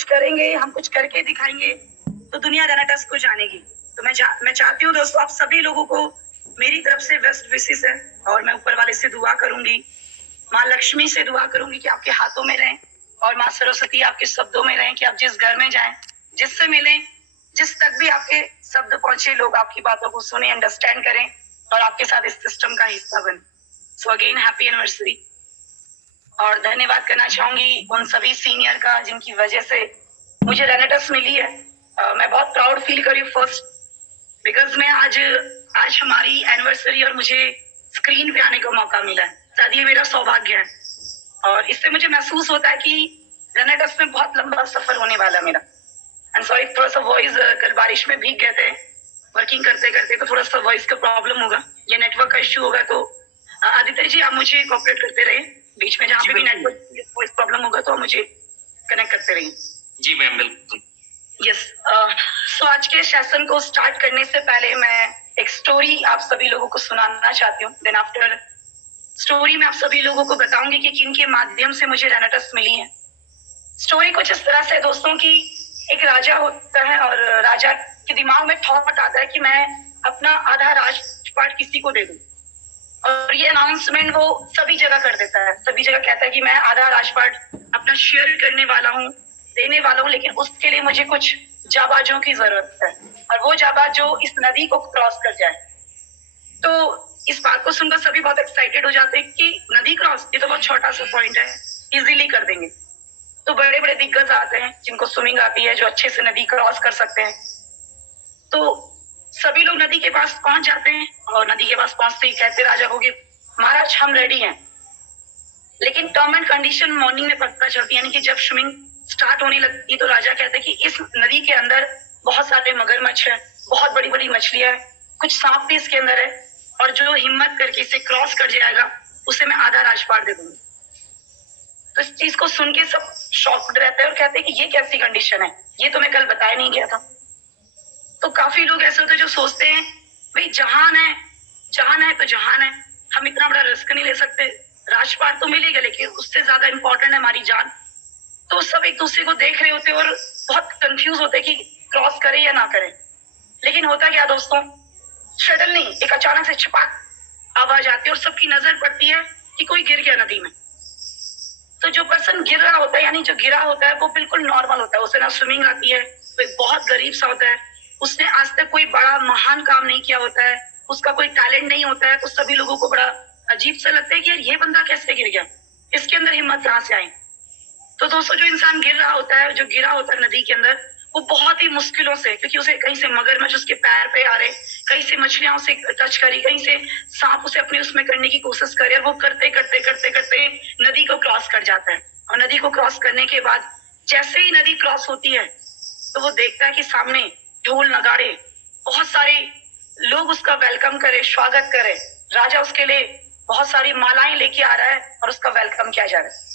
कुछ करेंगे, हम कुछ करके दिखाएंगे तो दुनिया रनाटस को जानेगी। तो मैं चाहती हूँ दोस्तों, आप सभी लोगों को मेरी तरफ से बेस्ट विशेस है और मैं ऊपर वाले से दुआ करूंगी, माँ लक्ष्मी से दुआ करूंगी कि आपके हाथों में रहें और माँ सरस्वती आपके शब्दों में रहें कि आप जिस घर में जाएं, जिससे मिलें, जिस तक भी आपके शब्द पहुंचे, लोग आपकी बातों को सुने, अंडरस्टैंड करें और आपके साथ इस सिस्टम का हिस्सा बने। So again happy anniversary. और धन्यवाद करना चाहूंगी उन सभी सीनियर का जिनकी वजह से मुझे रेनेटस मिली है। मैं बहुत प्राउड फील करी फर्स्ट बिकॉज मैं आज हमारी एनिवर्सरी और मुझे स्क्रीन पे आने का मौका मिला है। शायद ये मेरा सौभाग्य है और इससे मुझे महसूस होता है कि रेनेटस में बहुत लंबा सफर होने वाला है मेरा। एंड सॉरी, थोड़ा सा वॉइस, कल बारिश में भीग गए थे वर्किंग करते करते, तो थोड़ा सा वॉइस का प्रॉब्लम होगा, ये नेटवर्क का इश्यू होगा। तो आदित्य जी आप मुझे कोऑपरेट करते रहे, बीच में जहाँ पे भी नेटवर्क वॉइस प्रॉब्लम होगा तो मुझे कनेक्ट करते रहिए। जी मैम, बिल्कुल। यस। सो आज के सेशन को स्टार्ट करने से पहले मैं एक स्टोरी आप सभी लोगों को सुनाना चाहती हूँ। देन आफ्टर स्टोरी में आप सभी लोगों को बताऊंगी कि किन के माध्यम से मुझे रेनेटस मिली है। स्टोरी कुछ इस तरह से दोस्तों की, एक राजा होता है और राजा के दिमाग में थॉट आता है कि मैं अपना आधा राजपाट किसी को दे दूं, और ये अनाउंसमेंट वो सभी जगह कर देता है, सभी जगह कहता है कि मैं आधा राजपाट अपना शेयर करने वाला हूँ, देने वाला हूँ, लेकिन उसके लिए मुझे कुछ जाबाजों की जरूरत है और वो जाबाज जो इस नदी को क्रॉस कर जाए। तो इस बात को सुनकर सभी बहुत एक्साइटेड हो जाते हैं कि नदी क्रॉस, ये तो बहुत छोटा सा पॉइंट है, इजीली कर देंगे। तो बड़े बड़े दिग्गज आते हैं जिनको स्विमिंग आती है, जो अच्छे से नदी क्रॉस कर सकते हैं। तो सभी लोग नदी के पास पहुंच जाते हैं और नदी के पास पहुंचते ही कहते राजा को कि महाराज हम रेडी हैं। लेकिन टर्म एंड कंडीशन मॉर्निंग में पता चलती है, यानी कि जब स्विमिंग स्टार्ट होने लगती तो राजा कहते हैं कि इस नदी के अंदर बहुत सारे मगरमच्छ है, बहुत बड़ी बड़ी मछलियां है, कुछ सांप भी इसके अंदर है, और जो हिम्मत करके इसे क्रॉस कर जाएगा उसे मैं आधा राजपाट दे दूंगा। तो इस चीज को सुन के सब शॉक्ड रहते हैं और कहते हैं कि ये कैसी कंडीशन है, ये तो मैं कल बताया नहीं गया था। तो काफी लोग ऐसे होते हैं जो सोचते हैं भाई जहान है तो जहान है, हम इतना बड़ा रिस्क नहीं ले सकते, राजपाट तो मिलेगा लेकिन उससे ज्यादा इंपॉर्टेंट है हमारी जान। तो सब एक दूसरे को देख रहे होते हैं और बहुत कंफ्यूज होते हैं कि क्रॉस करे या ना करे। लेकिन होता क्या दोस्तों, सडनली एक अचानक से छपाक आवाज आती है और सबकी नजर पड़ती है कि कोई गिर गया नदी में। तो जो पर्सन गिर रहा होता है, यानी जो गिरा होता है, वो बिल्कुल नॉर्मल होता है, उसे ना स्विमिंग आती है, वो एक बहुत गरीब सा होता है, उसने आज तक कोई बड़ा महान काम नहीं किया होता है, उसका कोई टैलेंट नहीं होता है। तो सभी लोगों को बड़ा अजीब सा लगता है कि यार ये बंदा कैसे गिर गया, इसके अंदर हिम्मत कहाँ से आई। तो दोस्तों जो इंसान गिर रहा होता है, जो गिरा होता है नदी के अंदर, वो बहुत ही मुश्किलों से, क्योंकि उसे कहीं से मगरमच्छ उसके पैर पे आ रहे, कहीं से मछलियां उसे टच करी, कहीं से सांप उसे अपने उसमें करने की कोशिश करे, और वो करते करते करते करते नदी को क्रॉस कर जाता है। और नदी को क्रॉस करने के बाद जैसे ही नदी क्रॉस होती है तो वो देखता है कि सामने ढोल नगाड़े, बहुत सारे लोग उसका वेलकम करे, स्वागत करे, राजा उसके लिए बहुत सारी मालाएं लेके आ रहा है और उसका वेलकम किया जा रहा है।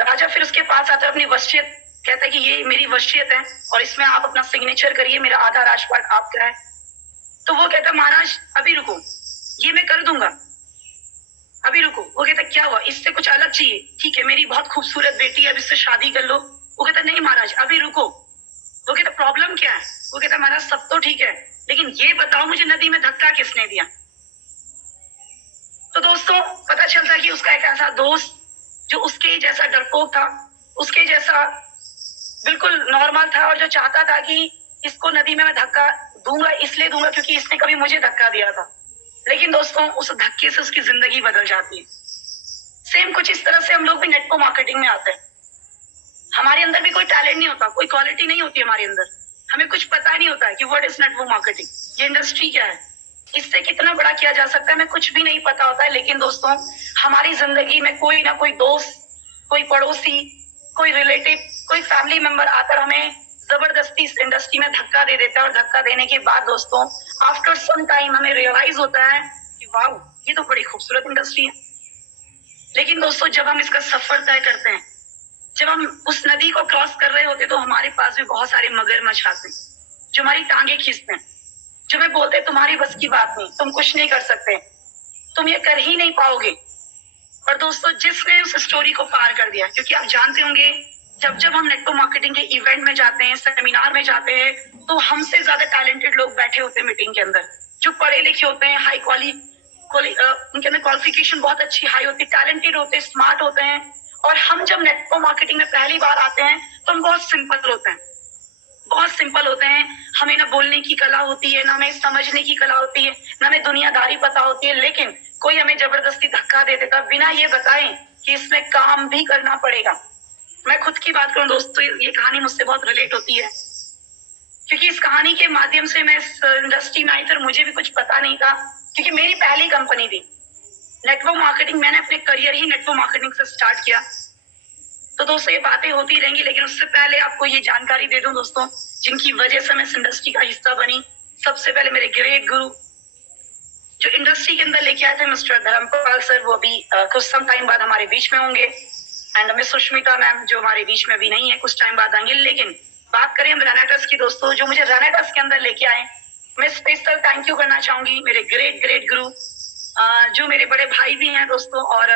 राजा फिर उसके पास आता है, अपनी वसीयत कहता है कि ये मेरी वसीयत है और इसमें आप अपना सिग्नेचर करिए, मेरा आधा राजपाट आपका है। तो वो कहता महाराज अभी रुको, ये मैं कर दूंगा, अभी रुको। वो कहता क्या हुआ, इससे कुछ अलग चाहिए? ठीक है, मेरी बहुत खूबसूरत बेटी है, अब इससे शादी कर लो। वो कहता नहीं महाराज अभी रुको। वो कहता प्रॉब्लम क्या है? वो कहता महाराज सब तो ठीक है, लेकिन ये बताओ मुझे नदी में धक्का किसने दिया। तो दोस्तों पता चलता है कि उसका एक ऐसा दोस्त जो उसके जैसा डरपोक था, उसके जैसा बिल्कुल नॉर्मल था, और जो चाहता था कि इसको नदी में मैं धक्का दूंगा, इसलिए दूंगा क्योंकि इसने कभी मुझे धक्का दिया था। लेकिन दोस्तों उस धक्के से उसकी जिंदगी बदल जाती है। सेम कुछ इस तरह से हम लोग भी नेटवर्क मार्केटिंग में आते हैं। हमारे अंदर भी कोई टैलेंट नहीं होता, कोई क्वालिटी नहीं होती हमारे अंदर, हमें कुछ पता नहीं होता है कि व्हाट इज नेटवर्क मार्केटिंग, ये इंडस्ट्री क्या है, इससे कितना बड़ा किया जा सकता है, हमें कुछ भी नहीं पता होता है। लेकिन दोस्तों हमारी जिंदगी में कोई ना कोई दोस्त, कोई पड़ोसी, कोई रिलेटिव, कोई फैमिली मेंबर आकर हमें जबरदस्ती इस इंडस्ट्री में धक्का दे देता है, और धक्का देने के बाद दोस्तों आफ्टर सम टाइम हमें रियलाइज होता है कि वाह ये तो बड़ी खूबसूरत इंडस्ट्री है। लेकिन दोस्तों जब हम इसका सफर तय करते हैं, जब हम उस नदी को क्रॉस कर रहे होते, तो हमारे पास भी बहुत सारे मगरमच्छ आते हैं जो हमारी टांगे खींचते हैं, जो हमें बोलते हैं तुम्हारी बस की बात नहीं, तुम कुछ नहीं कर सकते, तुम ये कर ही नहीं पाओगे। पर दोस्तों जिसने उस स्टोरी को पार कर दिया, क्योंकि आप जानते होंगे जब जब हम नेटवर्क मार्केटिंग के इवेंट में जाते हैं, सेमिनार में जाते हैं, तो हमसे ज्यादा टैलेंटेड लोग बैठे होते हैं मीटिंग के अंदर, जो पढ़े लिखे होते हैं, हाई उनके अंदर क्वालिफिकेशन बहुत अच्छी हाई होती है, टैलेंटेड होते हैं, स्मार्ट होते हैं। और हम जब नेटवर्क मार्केटिंग में पहली बार आते हैं तो हम बहुत सिंपल होते हैं, बहुत सिंपल होते हैं। हमें ना बोलने की कला होती है, ना हमें समझने की कला होती है, ना हमें दुनियादारी पता होती है, लेकिन कोई हमें जबरदस्ती धक्का दे देता बिना ये बताए कि इसमें काम भी करना पड़ेगा। मैं खुद की बात करूं दोस्तों, ये कहानी मुझसे बहुत रिलेट होती है, क्योंकि इस कहानी के माध्यम से मैं इस इंडस्ट्री में आई, फिर मुझे भी कुछ पता नहीं था, क्योंकि मेरी पहली कंपनी थी नेटवर्क मार्केटिंग। मैंने अपने करियर ही नेटवर्क मार्केटिंग से स्टार्ट किया। तो दोस्तों ये बातें होती रहेंगी, लेकिन उससे पहले आपको ये जानकारी दे दूं दोस्तों, जिनकी वजह से मैं इस इंडस्ट्री का हिस्सा बनी। सबसे पहले मेरे ग्रेट गुरु जो इंडस्ट्री के अंदर लेके आए थे, मिस्टर धर्मपाल सर, वो अभी कुछ सम टाइम बाद हमारे बीच में होंगे। एंड मिस सुष्मिता मैम जो हमारे बीच में अभी नहीं है, कुछ टाइम बाद आएंगे। लेकिन बात करें हम रनाटस की दोस्तों, जो मुझे रनाटस के अंदर लेके आए, मैं स्पेशल थैंक यू करना चाहूंगी मेरे ग्रेट ग्रेट गुरु, जो मेरे बड़े भाई भी हैं दोस्तों, और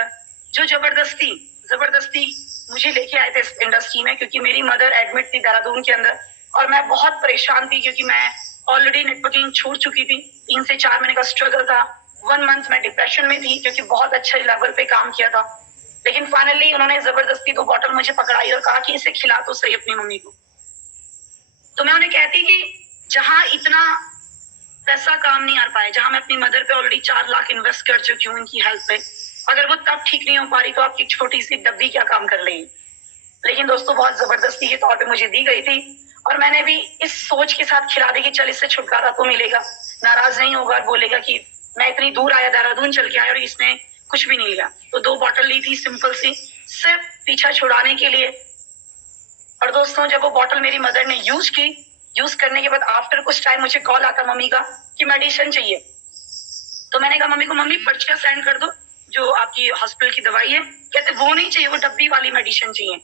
जो जबरदस्ती मुझे लेके आए थे इस इंडस्ट्री में, क्योंकि मेरी मदर एडमिट थी देहरादून के अंदर और मैं बहुत परेशान थी, क्योंकि मैं ऑलरेडी नेटवर्किंग छोड़ चुकी थी। 3 से 4 महीने का स्ट्रगल था। 1 मंथ मैं डिप्रेशन में थी, क्योंकि बहुत अच्छे लेवल पे काम किया था। लेकिन फाइनली उन्होंने जबरदस्ती 2 बॉटल मुझे पकड़ाई और कहा कि इसे खिला तो सही अपनी मम्मी को। तो मैं उन्हें कहती कि जहां इतना पैसा काम नहीं आ पाया, जहां मैं अपनी मदर पे ऑलरेडी 4 लाख इन्वेस्ट कर चुकी हूँ इनकी हेल्थ पे, अगर वो तब ठीक नहीं हो पा रही तो आपकी छोटी सी डब्बी क्या काम कर लेगी। लेकिन दोस्तों बहुत जबरदस्ती के तौर पे मुझे दी गई थी, और मैंने भी इस सोच के साथ खिला दी कि चल इससे छुटकारा तो मिलेगा, नाराज नहीं होगा और बोलेगा कि मैं इतनी दूर आया, देहरादून चल के आया और इसने कुछ भी नहीं लिया। तो 2 बॉटल ली थी सिंपल सी, सिर्फ पीछा छुड़ाने के लिए। और दोस्तों जब वो बॉटल मेरी मदर ने यूज करने के बाद आफ्टर कुछ टाइम मुझे कॉल आता मम्मी का कि मेडिसिन चाहिए। तो मैंने कहा मम्मी को, मम्मी पर्चियां सेंड कर दो जो आपकी हॉस्पिटल की दवाई है। कहते वो नहीं चाहिए, वो डब्बी वाली मेडिसिन चाहिए।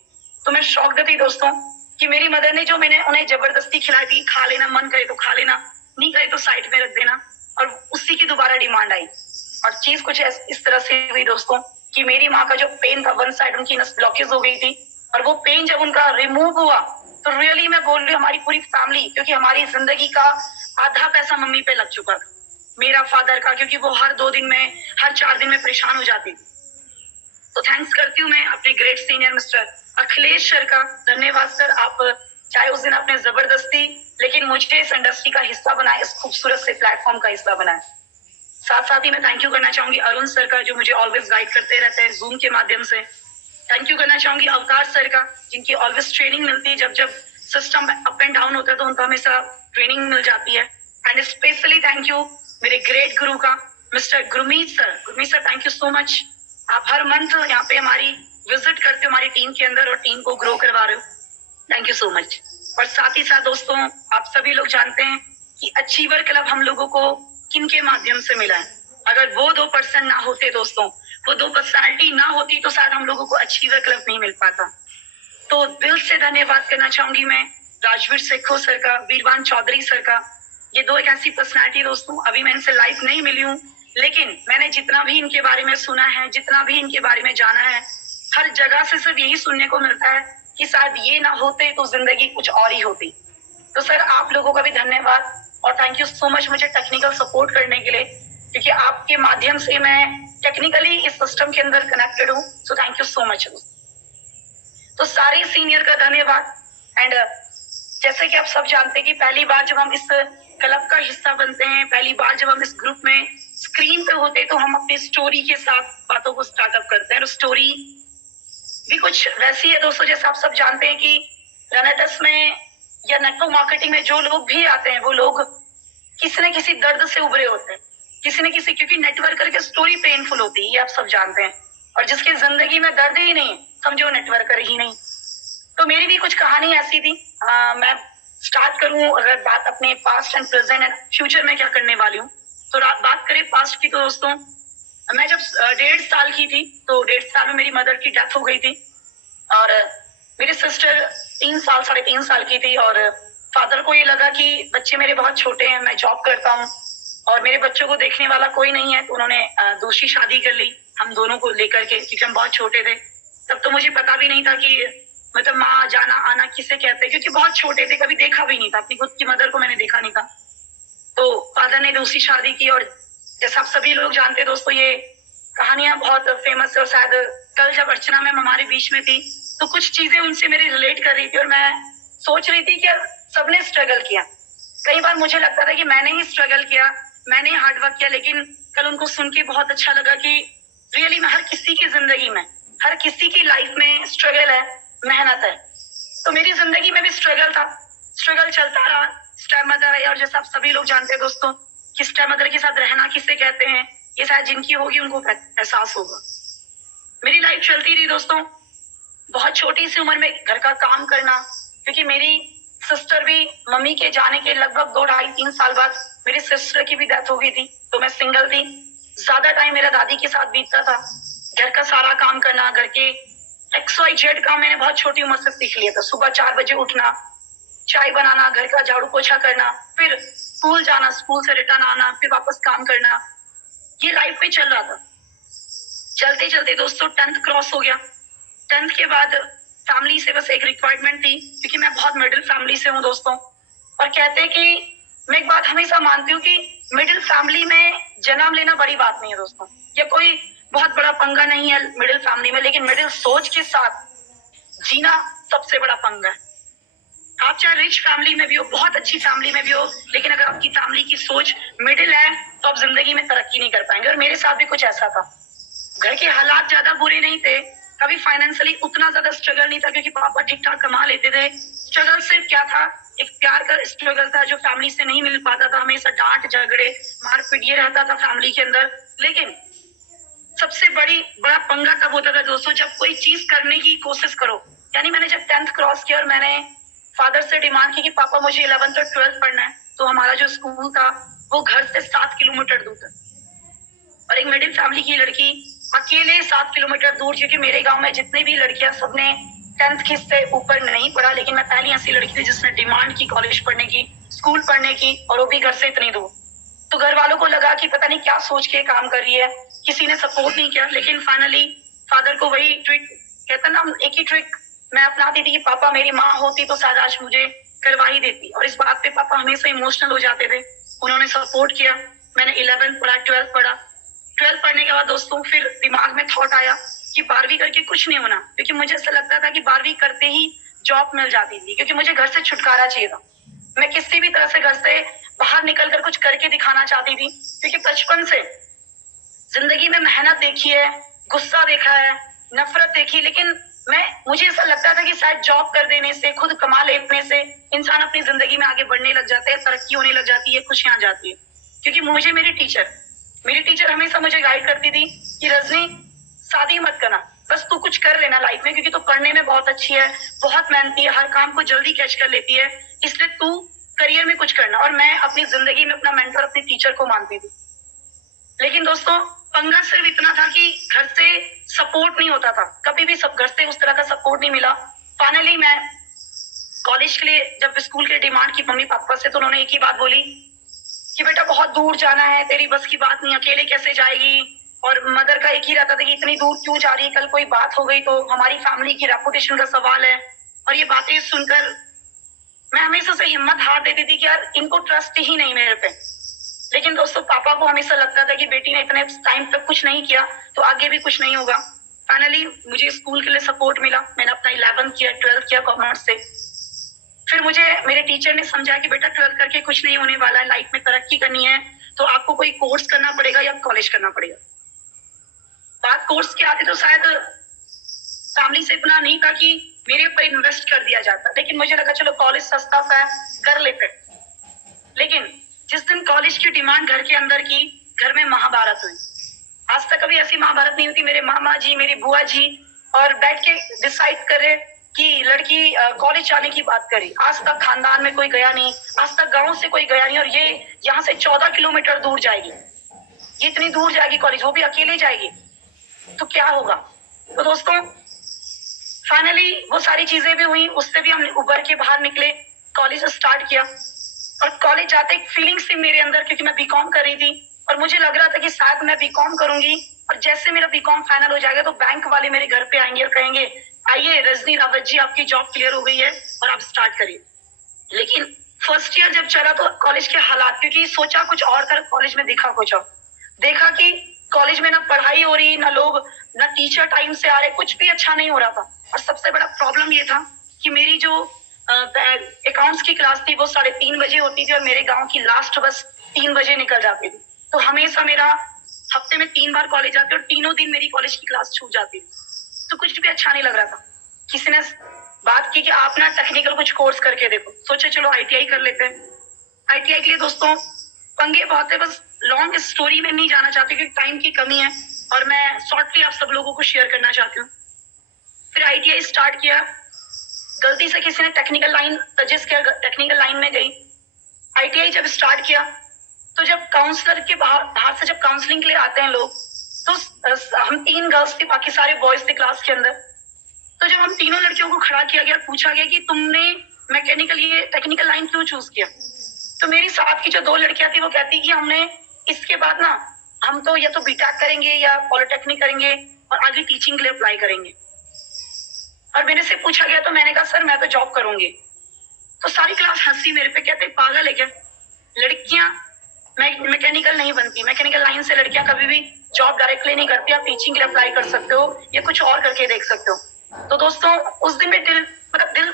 तो मैं शॉक थी दोस्तों कि मेरी मदर ने जो मैंने उन्हें जबरदस्ती खिलाई थी, खा लेना, मन करे तो खा लेना, नहीं करे तो साइड में रख देना, और उसी की दोबारा डिमांड आई। और चीज कुछ इस तरह से हुई दोस्तों कि मेरी माँ का जो पेन था, 1 साइड उनकी नस ब्लॉकेज हो गई थी, और वो पेन जब उनका रिमूव हुआ तो रियली मैं बोल रही हूँ हमारी पूरी फैमिली, क्योंकि हमारी जिंदगी का आधा पैसा मम्मी पे लग चुका था, मेरा फादर का, क्योंकि वो हर 4 दिन में परेशान हो जाती थी। तो थैंक्स करती हूँ मैं अपने great senior mister Akhilesh sir का। धन्यवाद सर, आप चाहे उस दिन आपने जबरदस्ती लेकिन मुझे इस इंडस्ट्री का हिस्सा बनाया, इस खूबसूरत से प्लेटफॉर्म का हिस्सा बनाया। साथ ही मैं थैंक यू करना चाहूंगी अरुण सर का, जो मुझे ऑलवेज गाइड करते रहते हैं जूम के माध्यम से। थैंक यू करना चाहूंगी अवतार सर का, जिनकी ऑलवेज ट्रेनिंग मिलती है, जब सिस्टम अप एंड डाउन होता है तो उनको हमेशा ट्रेनिंग मिल जाती है। एंड स्पेशली थैंक यू मेरे ग्रेट गुरु का mister Gurmeet sir, thank you so much. आप हर मंथ यहाँ पे हमारी विजिट करते हो हमारी टीम के अंदर और टीम को ग्रो करवा रहे हो, थैंक यू सो मच। और साथ ही साथ दोस्तों आप सभी लोग जानते हैं कि अचीवर क्लब हम लोगों को किन के माध्यम से मिला है। अगर वो 2 पर्सन ना होते दोस्तों, वो 2 पर्सनालिटी ना होती, तो शायद हम लोगों को अचीवर क्लब नहीं मिल पाता। तो दिल से धन्यवाद करना चाहूंगी मैं राजवीर सेखो सर का, वीरवान चौधरी सर का। ये 2 एक ऐसी पर्सनालिटी दोस्तों, अभी मैं इनसे लाइव नहीं मिली हूँ, लेकिन मैंने जितना भी इनके बारे में सुना है, जितना भी इनके बारे में जाना है, हर जगह से सिर्फ यही सुनने को मिलता है कि शायद ये ना होते तो जिंदगी कुछ और ही होती। तो सर आप लोगों का भी धन्यवाद और थैंक यू सो मच मुझे टेक्निकल सपोर्ट करने के लिए, क्योंकि आपके माध्यम से मैं टेक्निकली इस सिस्टम के अंदर कनेक्टेड हूँ। So thank you so much. तो सारे सीनियर का धन्यवाद। एंड जैसे कि आप सब जानते हैं कि पहली बार जब हम इस क्लब का हिस्सा बनते हैं, पहली बार जब हम इस ग्रुप में स्क्रीन पे होते हैं, तो हम अपनी स्टोरी के साथ बातों को स्टार्टअप करते हैं। और स्टोरी भी कुछ वैसी है दोस्तों, जैसे आप सब जानते हैं कि रनटस में या नेटवर्क मार्केटिंग में जो लोग भी आते हैं, वो लोग किसी न किसी दर्द से उभरे होते हैं, किसी न किसी, क्योंकि नेटवर्कर की स्टोरी पेनफुल होती है, ये आप सब जानते हैं। और जिसकी जिंदगी में दर्द ही नहीं, समझो नेटवर्कर ही नहीं। तो मेरी भी कुछ कहानी ऐसी थी। मैं स्टार्ट करूं अगर बात अपने past and present and future में क्या करने वाली हूँ, तो बात करें पास्ट की, तो दोस्तों मैं जब 1.5 साल की थी, तो 1.5 साल में मेरी मदर की डेथ हो गई थी, और मेरी सिस्टर 3 साल 3.5 साल की थी। और फादर को ये लगा कि बच्चे मेरे बहुत छोटे हैं, मैं जॉब करता हूँ और मेरे बच्चों को देखने वाला कोई नहीं है, तो उन्होंने दूसरी शादी कर ली हम दोनों को लेकर के, क्योंकि हम बहुत छोटे थे। तब तो मुझे पता भी नहीं था कि मतलब माँ जाना आना किसे कहते हैं, क्योंकि बहुत छोटे थे, कभी देखा भी नहीं था, अपनी खुद की मदर को मैंने देखा नहीं था। तो फादर ने दूसरी शादी की, और जैसा आप सभी लोग जानते हैं दोस्तों, ये कहानियां बहुत फेमस है, और शायद कल जब अर्चना मैम हमारे बीच में थी तो कुछ चीजें उनसे मेरी रिलेट कर रही थी, और मैं सोच रही थी कि सबने स्ट्रगल किया। कई बार मुझे लगता था कि मैंने ही स्ट्रगल किया, मैंने ही हार्डवर्क किया, लेकिन कल उनको सुन के बहुत अच्छा लगा कि रियली में हर किसी की जिंदगी में, हर किसी की लाइफ में स्ट्रगल है, मेहनत है। तो मेरी जिंदगी में भी स्ट्रगल था, स्ट्रगल चलता रहा। स्टेप मदर है, और जैसा आप सभी लोग जानते हैं दोस्तों कि स्टेप मदर के साथ रहना किसे कहते हैं, ये शायद जिनकी होगी उनको एहसास होगा। मेरी लाइफ चलती रही दोस्तों, बहुत छोटी सी उम्र में घर का काम करना, क्योंकि मेरी सिस्टर भी मम्मी के जाने के लगभग 2-2.5-3 साल बाद मेरी सिस्टर की भी डेथ हो गई थी, तो मैं सिंगल थी। ज्यादा टाइम मेरा दादी के साथ बीतता था, घर का सारा काम करना, घर के XYZ काम मैंने बहुत छोटी उम्र से सीख लिया था। सुबह 4 बजे उठना, चाय बनाना, घर का झाड़ू पोछा करना, फिर स्कूल जाना, स्कूल से रिटर्न आना, फिर वापस काम करना, ये लाइफ में चल रहा था। चलते चलते दोस्तों 10th क्रॉस हो गया। 10th के बाद फैमिली से बस एक रिक्वायरमेंट थी, क्योंकि मैं बहुत मिडिल फैमिली से हूँ दोस्तों, और कहते हैं कि मैं एक बात हमेशा मानती हूँ कि मिडिल फैमिली में जन्म लेना बड़ी बात नहीं है दोस्तों, ये कोई बहुत बड़ा पंगा नहीं है मिडिल फैमिली में, लेकिन मिडिल सोच के साथ जीना सबसे बड़ा पंगा है। आप चाहे रिच फैमिली में भी हो, बहुत अच्छी फैमिली में भी हो, लेकिन अगर आपकी फैमिली की सोच मिडिल है तो आप जिंदगी में तरक्की नहीं कर पाएंगे। और मेरे साथ भी कुछ ऐसा था, घर के हालात ज्यादा बुरे नहीं थे, कभी फाइनेंशियली उतना ज्यादा स्ट्रगल नहीं था, क्योंकि पापा ठीक ठाक कमा लेते थे। स्ट्रगल सिर्फ क्या था, एक प्यार का स्ट्रगल था जो फैमिली से नहीं मिल पाता था, हमेशा डांट झगड़े मारपीट ये रहता था फैमिली के अंदर। लेकिन सबसे बड़ा पंगा तब होता था दोस्तों जब कोई चीज करने की कोशिश करो। यानी मैंने जब 10th क्रॉस किया और मैंने फादर से डिमांड की कि पापा मुझे 11th और 12th पढ़ना है, तो हमारा जो स्कूल था वो घर से 7 किलोमीटर दूर था, और एक मिडिल फैमिली की लड़की अकेले 7 किलोमीटर दूर, क्योंकि मेरे गांव में जितनी भी लड़कियां सबने 10th की से ऊपर नहीं पढ़ा, लेकिन मैं पहली ऐसी लड़की थी जिसने डिमांड की कॉलेज पढ़ने की, स्कूल पढ़ने की, और वो भी घर से इतनी दूर। तो घर वालों को लगा कि पता नहीं क्या सोच के काम कर रही है, किसी ने सपोर्ट नहीं किया। लेकिन फाइनली फादर को वही ट्रिक कहता ना, एक ही ट्रिक मैं अपनाती थी कि पापा मेरी माँ होती तो शायद आज मुझे करवा ही देती, और इस बात पे पापा हमेशा इमोशनल हो जाते थे। उन्होंने सपोर्ट किया, मैंने 11th पढ़ा, 12th पढ़ा। 12th पढ़ने के बाद दोस्तों फिर दिमाग में थॉट आया कि 12वीं करके कुछ नहीं होना, क्योंकि मुझे ऐसा लगता था कि 12वीं करते ही जॉब मिल जाती थी, क्योंकि मुझे घर से छुटकारा चाहिए था। मैं किसी भी तरह से घर से बाहर निकलकर कुछ करके दिखाना चाहती थी, क्योंकि बचपन से जिंदगी में मेहनत देखी है, गुस्सा देखा है, नफरत देखी, लेकिन मुझे ऐसा लगता था कि शायद जॉब कर देने से, खुद कमा लेने से इंसान अपनी जिंदगी में आगे बढ़ने लग जाता है, तरक्की होने लग जाती है, खुशियां आ जाती है। क्योंकि मुझे मेरी टीचर हमेशा मुझे गाइड करती थी कि रजनी शादी मत करना, बस तू कुछ कर लेना लाइफ में, क्योंकि तू पढ़ने में बहुत अच्छी है, बहुत मेहनती है, हर काम को जल्दी कैच कर लेती है, इसलिए तू करियर में कुछ करना। और मैं अपनी जिंदगी में अपना मेंटर अपनी टीचर को मानती थी। लेकिन दोस्तों पंगा सिर्फ इतना था कि घर से सपोर्ट नहीं होता था, कभी भी सब घर से उस तरह का सपोर्ट नहीं मिला। फाइनली मैं कॉलेज के लिए जब स्कूल के डिमांड की मम्मी पापा से, तो उन्होंने एक ही बात बोली कि बेटा बहुत दूर जाना है, तेरी बस की बात नहीं, अकेले कैसे जाएगी। और मदर का एक ही रहता था कि इतनी दूर क्यों जा रही है, कल कोई बात हो गई तो हमारी फैमिली की रेपुटेशन का सवाल है। और ये बातें सुनकर मैं हमेशा से हिम्मत हार देती थी कि यार इनको ट्रस्ट ही नहीं मेरे पे। लेकिन दोस्तों पापा को हमेशा लगता था कि बेटी ने इतने टाइम तक कुछ नहीं किया तो आगे भी कुछ नहीं होगा। फाइनली मुझे स्कूल के लिए सपोर्ट मिला, मैंने अपना 11th किया, 12th किया कॉमर्स से। फिर मुझे मेरे टीचर ने समझाया कि बेटा 12th करके कुछ नहीं होने वाला है, लाइफ में तरक्की करनी है तो आपको कोई कोर्स करना पड़ेगा या कॉलेज करना पड़ेगा। बात कोर्स की आती तो शायद फैमिली से इतना नहीं था कि मेरे ऊपर इन्वेस्ट कर दिया जाता, लेकिन मुझे लगा चलो कॉलेज सस्ता सा है, कर लेते। लेकिन जिस दिन कॉलेज की डिमांड घर के अंदर की, घर में महाभारत हुई। आज तक कभी ऐसी महाभारत नहीं हुई। मेरे मामा जी, मेरी बुआ जी और बैठ के डिसाइड करे कि लड़की कॉलेज जाने की बात करी। आज तक खानदान में कोई गया नहीं, आज तक गांव से कोई गया नहीं, और ये यहाँ से 14 किलोमीटर दूर जाएगी, ये इतनी दूर जाएगी कॉलेज, वो भी अकेले जाएगी, तो क्या होगा। तो दोस्तों फाइनली वो सारी चीजें भी हुई, उससे भी हम उबर के बाहर निकले, कॉलेज स्टार्ट किया। और कॉलेज जाते एक फीलिंग थी मेरे अंदर, क्योंकि मैं बीकॉम कर रही थी और मुझे लग रहा था कि शायद मैं बीकॉम करूंगी और जैसे मेरा बीकॉम फाइनल हो जाएगा तो बैंक वाले मेरे घर पे आएंगे और कहेंगे आइए रजनी रावत जी, आपकी जॉब क्लियर हो गई है और आप स्टार्ट करिए। लेकिन फर्स्ट ईयर जब चला तो कॉलेज के हालात, क्योंकि सोचा कुछ और कर, कॉलेज में दिखा कुछ और। देखा कि कॉलेज में ना पढ़ाई हो रही, ना लोग, ना टीचर टाइम से आ रहे, कुछ भी अच्छा नहीं हो रहा था। और सबसे बड़ा प्रॉब्लम ये था कि मेरी जो अकाउंट्स की क्लास थी वो 3:30 बजे होती थी और मेरे गांव की लास्ट बस 3 बजे निकल जाती थी। तो हमेशा मेरा हफ्ते में 3 बार कॉलेज जाती और तीनों दिन मेरी कॉलेज की क्लास छूट जाती थी। तो कुछ भी अच्छा नहीं लग रहा था। किसी ने बात की कि आप ना टेक्निकल कुछ कोर्स करके देखो। सोचे चलो आईटीआई कर लेते हैं। आईटीआई के लिए दोस्तों पंगे बहुत है, बस लॉन्ग स्टोरी में नहीं जाना चाहती क्योंकि टाइम की कमी है और मैं शॉर्टली आप सब लोगों को शेयर करना चाहती हूँ। फिर आईटीआई स्टार्ट किया, गलती से किसी ने टेक्निकल लाइन सजेस्ट किया, टेक्निकल लाइन में गई। आईटीआई जब स्टार्ट किया तो जब काउंसलर के बाहर से जब काउंसलिंग के लिए आते हैं लोग, तो हम 3 गर्ल्स थी, बाकी सारे बॉयज थे क्लास के अंदर। तो जब हम तीनों लड़कियों को खड़ा किया गया, पूछा गया कि तुमने मैकेनिकल ये टेक्निकल लाइन क्यों चूज किया, तो मेरी साथ की जो 2 लड़कियां थी वो कहती कि हमने इसके बाद ना हम तो या तो बीटेक करेंगे या पॉलिटेक्निक करेंगे और आगे टीचिंग के लिए अप्लाई करेंगे। और मेरे से पूछा गया तो मैंने कहा सर मैं तो जॉब करूंगी। तो सारी क्लास हंसी मेरे पे, कहते पागल है क्या, लड़कियां मैकेनिकल नहीं बनती, मैकेनिकल लाइन से लड़कियां कभी भी जॉब डायरेक्टली नहीं करती, आप टीचिंग के लिए अप्लाई कर सकते हो या कुछ और करके देख सकते हो। तो दोस्तों उस दिन में दिल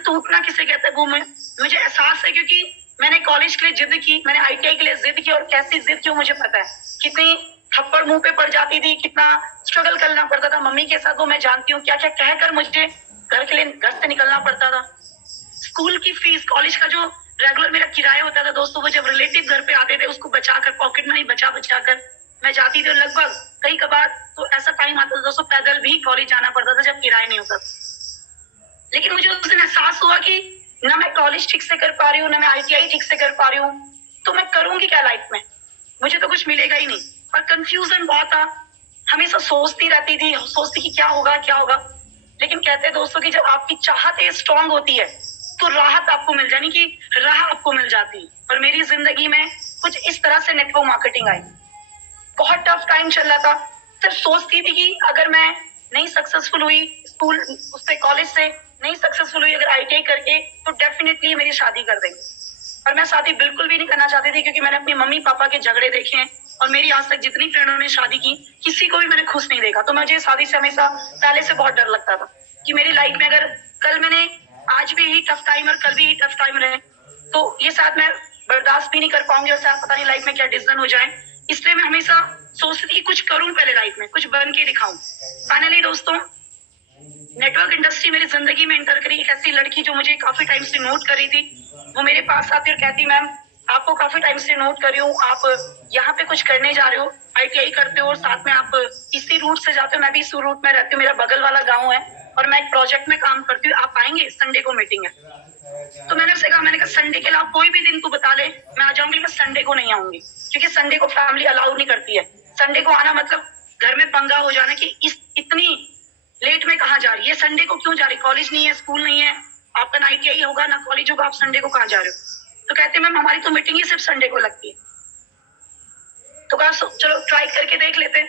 टूटना किसे कहते हैं वो मुझे एहसास है, क्योंकि मैंने कॉलेज के लिए जिद की, मैंने आईटीआई के लिए जिद की, और कैसी जिद की मुझे पता है, कितनी थप्पड़ मुंह पे पड़ जाती थी, कितना स्ट्रगल करना पड़ता था मम्मी के साथ, वो मैं जानती हूँ। क्या क्या कहकर मुझे घर से निकलना पड़ता था। स्कूल की फीस, कॉलेज का जो रेगुलर मेरा किराया होता था दोस्तों, वो जब रिलेटिव घर पे आते थे उसको बचाकर, पॉकेट मनी बचा कर मैं जाती थी। लगभग कई कबार तो ऐसा टाइम आता था दोस्तों पैदल भी कॉलेज जाना पड़ता था जब किराया नहीं होता। लेकिन मुझे उस दिन एहसास हुआ कि ना मैं कॉलेज ठीक से कर पा रही हूँ, ना मैं आईटीआई ठीक से कर पा रही हूँ, तो मैं करूंगी क्या लाइफ में, मुझे तो कुछ मिलेगा ही नहीं। और कंफ्यूजन बहुत था, हमेशा सोचती रहती थी, सोचती कि क्या होगा क्या होगा। लेकिन कहते हैं दोस्तों कि जब आपकी चाहत स्ट्रांग होती है तो राहत आपको मिल जानी कि राह आपको मिल जाती है। और मेरी जिंदगी में कुछ इस तरह से नेटवर्क मार्केटिंग आई। बहुत टफ टाइम चल रहा था, सिर्फ सोचती थी कि अगर मैं नहीं सक्सेसफुल हुई स्कूल उससे, कॉलेज से नहीं सक्सेसफुल हुई अगर आईटीआई करके, तो डेफिनेटली मेरी शादी कर देंगे। और मैं शादी बिल्कुल भी नहीं करना चाहती थी, क्योंकि मैंने अपनी मम्मी पापा के झगड़े देखे हैं और मेरी आज तक जितनी फ्रेंडों ने शादी की किसी को भी मैंने खुश नहीं देखा। तो मुझे शादी से हमेशा पहले से बहुत डर लगता था कि मेरी लाइफ में अगर कल मैंने आज भी ही टफ टाइम और कल भी ही टफ टाइम रहे तो ये शायद मैं बर्दाश्त भी नहीं कर पाऊंगी और शायद पता नहीं लाइफ में क्या डिसीजन हो जाए। इसलिए मैं हमेशा सोचती थी कुछ करूं, पहले लाइफ में कुछ बन के दिखाऊं। फाइनली दोस्तों नेटवर्क इंडस्ट्री मेरी जिंदगी में एंटर करी। एक ऐसी लड़की जो मुझे काफी टाइम से नोट कर रही थी, वो मेरे पास आती और कहती मैम आपको काफी टाइम से नोट कर रही हूँ, आप यहाँ पे कुछ करने जा रहे हो, आईटीआई करते हो और साथ में आप इसी रूट से जाते हो, मैं भी इसी रूट में रहती हूँ, मेरा बगल वाला गाँव है और मैं एक प्रोजेक्ट में काम करती हूँ, आप आएंगे, संडे को मीटिंग है। तो मैंने कहा संडे के अलावा कोई भी दिन तू बता ले मैं आ जाऊंगी, मैं संडे को नहीं आऊंगी क्योंकि संडे को फैमिली अलाउ नहीं करती है। संडे को आना मतलब घर में पंगा हो जाना कि इतनी लेट में कहाँ जा रही है, संडे को क्यों जा रही, कॉलेज नहीं है, स्कूल नहीं है, आपका ना आईटीआई होगा ना कॉलेज होगा, आप संडे को कहाँ जा रहे हो। तो कहते मैम हमारी तो मीटिंग ही सिर्फ संडे को लगती है। तो कहा चलो ट्राई करके देख लेते।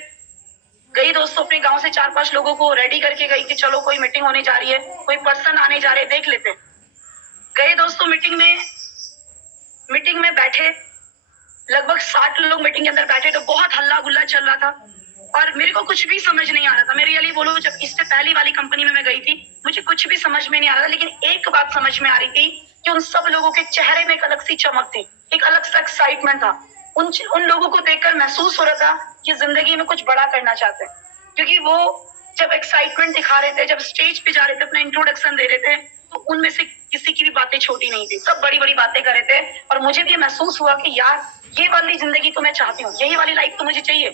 गई दोस्तों अपने गांव से 4-5 लोगों को रेडी करके गई कि चलो कोई मीटिंग होने जा रही है, कोई पर्सन आने जा रहे, देख लेते। गए दोस्तों मीटिंग में बैठे, लगभग 60 लोग मीटिंग के अंदर बैठे, तो बहुत हल्ला गुल्ला चल रहा था और मेरे को कुछ भी समझ नहीं आ रहा था। मैं रियली बोलूं, जब इससे पहली वाली कंपनी में मैं गई थी मुझे कुछ भी समझ में नहीं आ रहा था, लेकिन एक बात समझ में आ रही थी कि उन सब लोगों के चेहरे में एक अलग सी चमक थी, एक अलग सा एक्साइटमेंट था। उन लोगों को देखकर महसूस हो रहा था कि जिंदगी में कुछ बड़ा करना चाहते हैं, क्योंकि वो जब एक्साइटमेंट दिखा रहे थे, जब स्टेज पे जा रहे थे, अपना इंट्रोडक्शन दे रहे थे, तो उनमें से किसी की भी बातें छोटी नहीं थी, सब बड़ी बड़ी बातें कर रहे थे। और मुझे भी महसूस हुआ कि यार ये वाली जिंदगी तो मैं चाहती हूँ, यही वाली लाइफ तो मुझे चाहिए।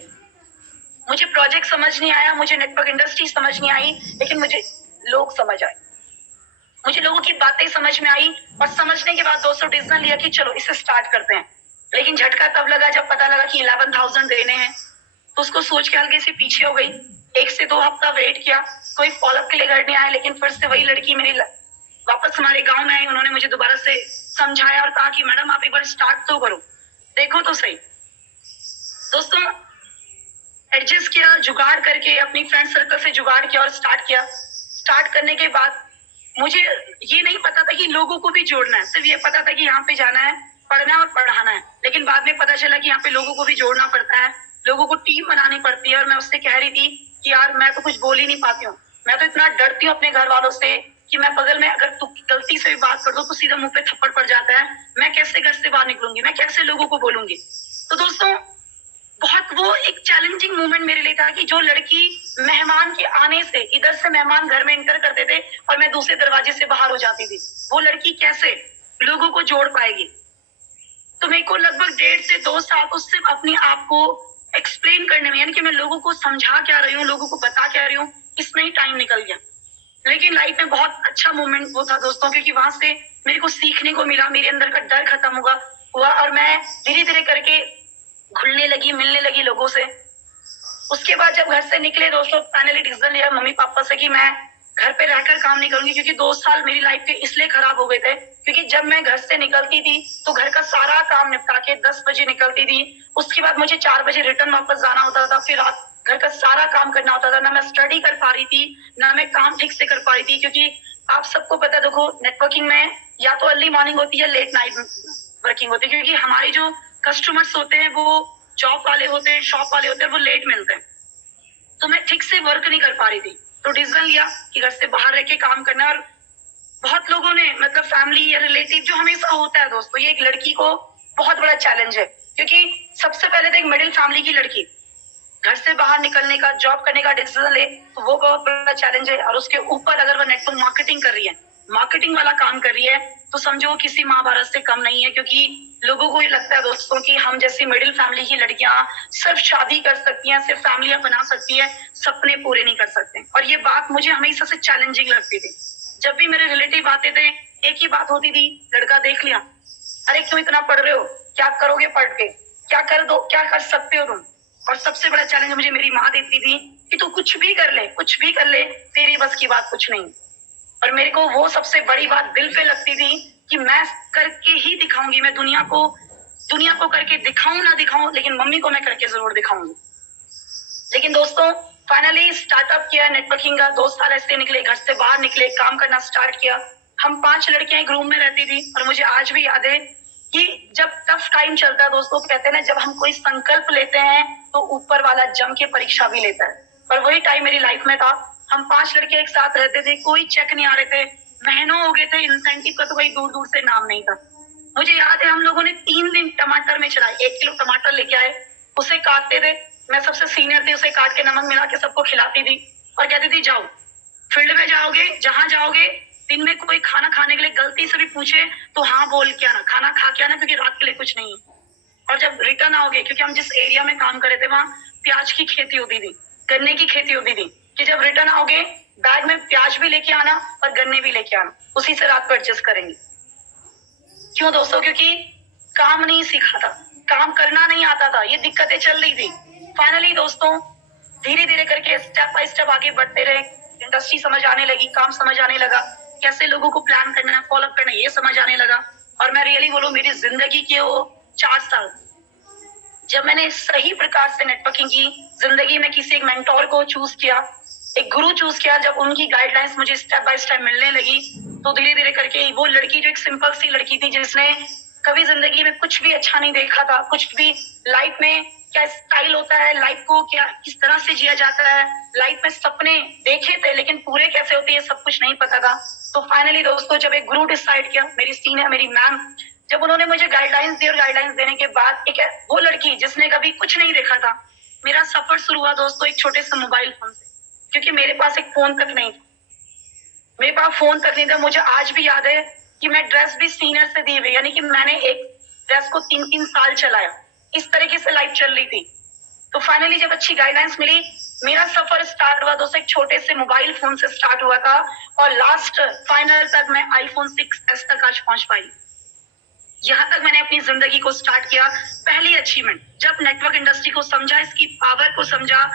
मुझे प्रोजेक्ट समझ नहीं आया, मुझे नेटवर्क इंडस्ट्री समझ नहीं आई, लेकिन मुझे लोग समझ आए, मुझे लोगों की बातें समझ में आई। और समझने के बाद दोस्तों डिसीजन लिया कि चलो इसे स्टार्ट करते हैं। लेकिन झटका तब लगा जब पता लगा कि 11,000 देने हैं, तो उसको सोच के हल्के से पीछे हो गई। 1 से 2 हफ्ता वेट किया, कोई फॉलोअप के लिए घर नहीं आया, लेकिन फिर से वही लड़की मेरी वापस हमारे गांव में आई। उन्होंने मुझे दोबारा से समझाया और कहा कि मैडम आप एक बार स्टार्ट तो करो, देखो तो सही। दोस्तों एडजस्ट किया, जुगाड़ करके अपनी फ्रेंड सर्कल से जुगाड़ किया और स्टार्ट किया। स्टार्ट करने के बाद मुझे ये नहीं पता था कि लोगों को भी जोड़ना है, सिर्फ ये पता था कि यहाँ पे जाना है, पढ़ना है और पढ़ाना है। लेकिन बाद में पता चला कि यहाँ पे लोगों को भी जोड़ना पड़ता है, लोगों को टीम बनानी पड़ती है। और मैं उससे कह रही थी कि यार मैं तो कुछ बोल ही नहीं पाती हूँ, मैं तो इतना डरती हूँ अपने घर वालों से कि मैं बगल में अगर तू गलती से भी बात कर दो तो सीधा मुंह पे थप्पड़ पड़ जाता है, मैं कैसे घर से बाहर निकलूंगी, मैं कैसे लोगों को बोलूंगी। तो दोस्तों बहुत वो एक चैलेंजिंग मोमेंट मेरे लिए था कि जो लड़की मेहमान के आने से, इधर से मेहमान घर में एंटर करते थे और मैं दूसरे दरवाजे से बाहर हो जाती थी, वो लड़की कैसे लोगों को जोड़ पाएगी। तो मेरे को लगभग 1.5 से 2 साल तो सिर्फ अपने आप को एक्सप्लेन करने में, यानी कि मैं लोगों को समझा क्या रही हूँ, लोगों को बता क्या रही हूँ, इसमें ही टाइम निकल गया। लेकिन लाइफ में बहुत अच्छा मोमेंट वो था दोस्तों, क्योंकि वहां से मेरे को सीखने को मिला, मेरे अंदर का डर खत्म हुआ और मैं धीरे धीरे करके घुलने लगी, मिलने लगी लोगों से। उसके बाद जब घर से निकले दोस्तों, फाइनली डिसीजन लिया मम्मी पापा से कि मैं घर पे रहकर काम नहीं करूंगी, क्योंकि 2 साल मेरी लाइफ के इसलिए खराब हो गए थे क्योंकि जब मैं घर से निकलती थी तो घर का सारा काम निपटा के 10 बजे निकलती थी, उसके बाद मुझे 4 बजे रिटर्न वापस जाना होता था, फिर रात घर का सारा काम करना होता था। ना मैं स्टडी कर पा रही थी, ना मैं काम ठीक से कर पा रही थी, क्योंकि आप सबको पता है देखो नेटवर्किंग में या तो अर्ली मॉर्निंग होती है, लेट नाइट वर्किंग होती है, क्योंकि हमारे जो कस्टमर्स होते हैं वो जॉब वाले होते हैं, शॉप वाले होते हैं, वो लेट मिलते हैं। तो मैं ठीक से वर्क नहीं कर पा रही थी, तो डिसीजन लिया कि घर से बाहर रह के काम करना है। और बहुत लोगों ने मतलब फैमिली या रिलेटिव, जो हमेशा होता है दोस्तों, ये एक लड़की को बहुत बड़ा चैलेंज है, क्योंकि सबसे पहले तो एक मिडिल फैमिली की लड़की घर से बाहर निकलने का, जॉब करने का डिसीजन ले तो वो बहुत बड़ा चैलेंज है। और उसके ऊपर अगर वो नेटवर्क मार्केटिंग कर रही है, मार्केटिंग वाला काम कर रही है, तो समझो वो किसी महाभारत से कम नहीं है। क्योंकि लोगों को ये लगता है दोस्तों कि हम जैसी मिडिल फैमिली की लड़कियां सिर्फ शादी कर सकती हैं, सिर्फ फैमिलियां बना सकती है, सपने पूरे नहीं कर सकते। और ये बात मुझे हमेशा से चैलेंजिंग लगती थी। जब भी मेरे रिलेटिव आते थे एक ही बात होती थी, लड़का देख लिया, अरे क्यों इतना पढ़ रहे हो, क्या करोगे पढ़ के, क्या कर दो, क्या कर सकते हो तुम। और सबसे बड़ा चैलेंज मुझे मेरी माँ देती थी कि तू कुछ भी कर ले, कुछ भी कर ले, तेरी बस की बात कुछ नहीं। और मेरे को वो सबसे बड़ी बात दिल पे लगती थी कि मैं करके ही दिखाऊंगी, मैं दुनिया को करके दिखाऊं ना दिखाऊं, लेकिन मम्मी को मैं करके जरूर दिखाऊंगी। लेकिन दोस्तों फाइनली स्टार्टअप किया नेटवर्किंग का, 2 साल ऐसे निकले, घर से बाहर निकले, काम करना स्टार्ट किया। हम 5 लड़कियां एक रूम में रहती थी और मुझे आज भी याद है कि जब टफ टाइम चलता है दोस्तों, कहते हैं ना जब हम कोई संकल्प लेते हैं तो ऊपर वाला जम के परीक्षा भी लेता है। और वही टाइम मेरी लाइफ में था। हम 5 लड़के एक साथ रहते थे, कोई चेक नहीं आ रहे थे, महीनों हो गए थे, इंसेंटिव का तो कोई दूर दूर से नाम नहीं था। मुझे याद है हम लोगों ने 3 दिन टमाटर में चलाए, 1 किलो टमाटर लेके आए, उसे काटते थे, मैं सबसे सीनियर थी, उसे काट के नमक मिला के सबको खिलाती थी और कहती थी जाओ फील्ड में जाओगे, जहां जाओगे, दिन में कोई खाना खाने के लिए गलती से भी पूछे तो हाँ बोल के आना, खाना खा के आना, क्योंकि रात के लिए कुछ नहीं है। और जब रिटर्न आओगे, क्योंकि हम जिस एरिया में काम कर रहे थे वहां प्याज की खेती होती थी, गन्ने की खेती होती थी, कि जब रिटर्न आओगे बैग में प्याज भी लेके आना और गन्ने भी लेके आना, उसी से रात को एडजस्ट करेंगे। क्यों दोस्तों? क्योंकि काम नहीं सीखा था, काम करना नहीं आता था, ये दिक्कतें चल रही थी। फाइनली दोस्तों धीरे धीरे करके स्टेप बाय स्टेप आगे बढ़ते रहे, इंडस्ट्री समझ आने लगी, काम समझ आने लगा, कैसे लोगों को प्लान करना है, फॉलो करना है, ये समझ आने लगा। और मैं रियली बोलूं, मेरी जिंदगी के वो 4 साल जब मैंने सही प्रकार से नेटवर्किंग की, जिंदगी में किसी एक मेंटोर को चूज किया, एक गुरु चूज किया, जब उनकी गाइडलाइंस मुझे स्टेप बाय स्टेप मिलने लगी, तो धीरे धीरे करके वो लड़की जो एक सिंपल सी लड़की थी, जिसने कभी जिंदगी में कुछ भी अच्छा नहीं देखा था, कुछ भी लाइफ में क्या स्टाइल होता है, लाइफ को क्या किस तरह से जिया जाता है, लाइफ में सपने देखे थे लेकिन पूरे कैसे होते हैं, ये सब कुछ नहीं पता था। तो फाइनली दोस्तों जब एक गुरु डिसाइड किया, मेरी सीनियर, मेरी मैम, जब उन्होंने मुझे गाइडलाइंस दी और गाइडलाइंस देने के बाद एक वो लड़की जिसने कभी कुछ नहीं देखा था, मेरा सफर शुरू हुआ दोस्तों एक छोटे से मोबाइल फोन से, क्योंकि मेरे पास एक फोन तक नहीं था, मेरे पास फोन तक नहीं था। मुझे आज भी याद है कि मैं ड्रेस भी सीनियर से दी हुई, यानी कि मैंने एक ड्रेस को 3-3 साल चलाया, इस तरीके से लाइफ चल रही थी। तो फाइनली जब अच्छी गाइडेंस मिली, मेरा सफर स्टार्ट हुआ दोस्तों एक छोटे से मोबाइल फोन से स्टार्ट हुआ था, और लास्ट फाइनल तक मैं iPhone 6s तक आज पहुंच पाई। यहाँ तक मैंने अपनी जिंदगी को स्टार्ट किया। पहली अचीवमेंट जब नेटवर्क इंडस्ट्री को समझा, इसकी पावर को समझा,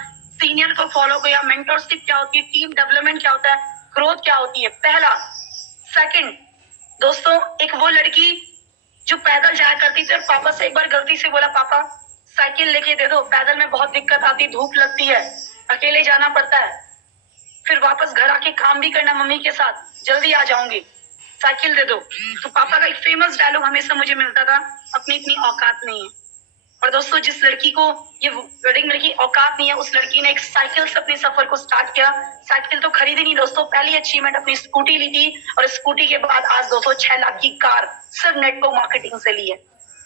सीनियर को फॉलो किया, मेंटरशिप क्या होती है, टीम डेवलपमेंट क्या होता है, ग्रोथ क्या होती है, पहला। सेकंड दोस्तों, एक वो लड़की जो पैदल जाया करती थी और पापा से एक बार गलती से बोला, पापा साइकिल लेके दे दो, पैदल में बहुत दिक्कत आती, धूप लगती है, अकेले जाना पड़ता है। फिर वापस घर आके काम भी करना मम्मी के साथ, जल्दी आ जाऊंगी, साइकिल दे दो। तो पापा का एक फेमस डायलॉग हमेशा मुझे मिलता था, अपनी इतनी औकात नहीं है। और दोस्तों जिस लड़की को ये वेडिंग लड़की औकात नहीं है, उस लड़की ने एक साइकिल से अपने सफर को स्टार्ट किया। साइकिल तो खरीदी नहीं दोस्तों, पहली अचीवमेंट अपनी स्कूटी ली थी, और स्कूटी के बाद आज दोस्तों 6 लाख की कार सिर्फ नेटवर्क मार्केटिंग से ली है।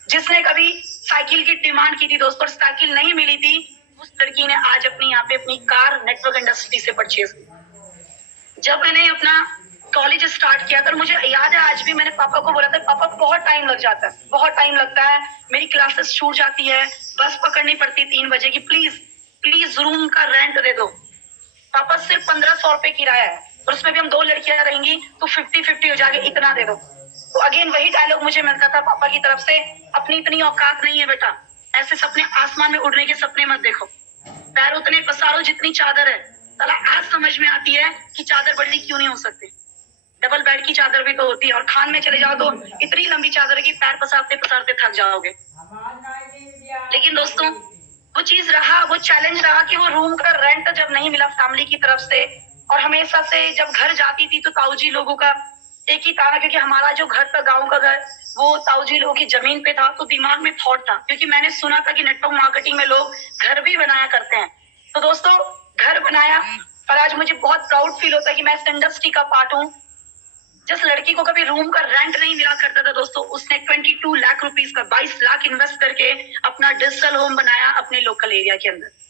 जिसने कभी साइकिल की डिमांड की थी दोस्तों, साइकिल नहीं मिली थी, उस लड़की ने आज अपनी यहाँ पे अपनी कार नेटवर्क इंडस्ट्री से परचेज की। जब मैंने अपना कॉलेज स्टार्ट किया था, मुझे याद है आज भी, मैंने पापा को बोला था, पापा बहुत टाइम लग जाता है, बहुत टाइम लगता है, मेरी क्लासेस छूट जाती है, बस पकड़नी पड़ती 3 बजे की, प्लीज प्लीज रूम का रेंट दे दो। पापा सिर्फ 1500 रुपए किराया है, और उसमें भी हम 2 लड़कियां रहेंगी तो 50-50 हो जाएगा, इतना दे दो। तो अगेन वही डायलॉग मुझे मिलता था पापा की तरफ से, अपनी इतनी औकात नहीं है बेटा, ऐसे सपने आसमान में उड़ने के सपने मत देखो, पैर उतने पसारो जितनी चादर है। साला आज समझ में आती है कि चादर बड़ी क्यों नहीं हो सकती, डबल बेड की चादर भी तो होती है, और खान में चले जाओ तो इतनी लंबी चादर है कि पैर पसारते पसारते थक जाओगे। लेकिन दोस्तों वो चीज रहा, वो चैलेंज रहा कि वो रूम का रेंट जब नहीं मिला फैमिली की तरफ से, और हमेशा से जब घर जाती थी तो ताऊजी लोगों का एक ही ताना, क्योंकि हमारा जो घर था गाँव का घर, वो ताऊजी लोगों की जमीन पे था, तो दिमाग में थॉट था, क्योंकि मैंने सुना था कि नेटवर्क मार्केटिंग में लोग घर भी बनाया करते हैं। तो दोस्तों घर बनाया, और आज मुझे बहुत प्राउड फील होता है कि मैं इस इंडस्ट्री का पार्ट हूँ। जिस लड़की को कभी रूम का रेंट नहीं मिला करता था दोस्तों, उसने 22 लाख रुपीस का 22 लाख इन्वेस्ट करके अपना डिजिटल होम बनाया अपने लोकल एरिया के अंदर।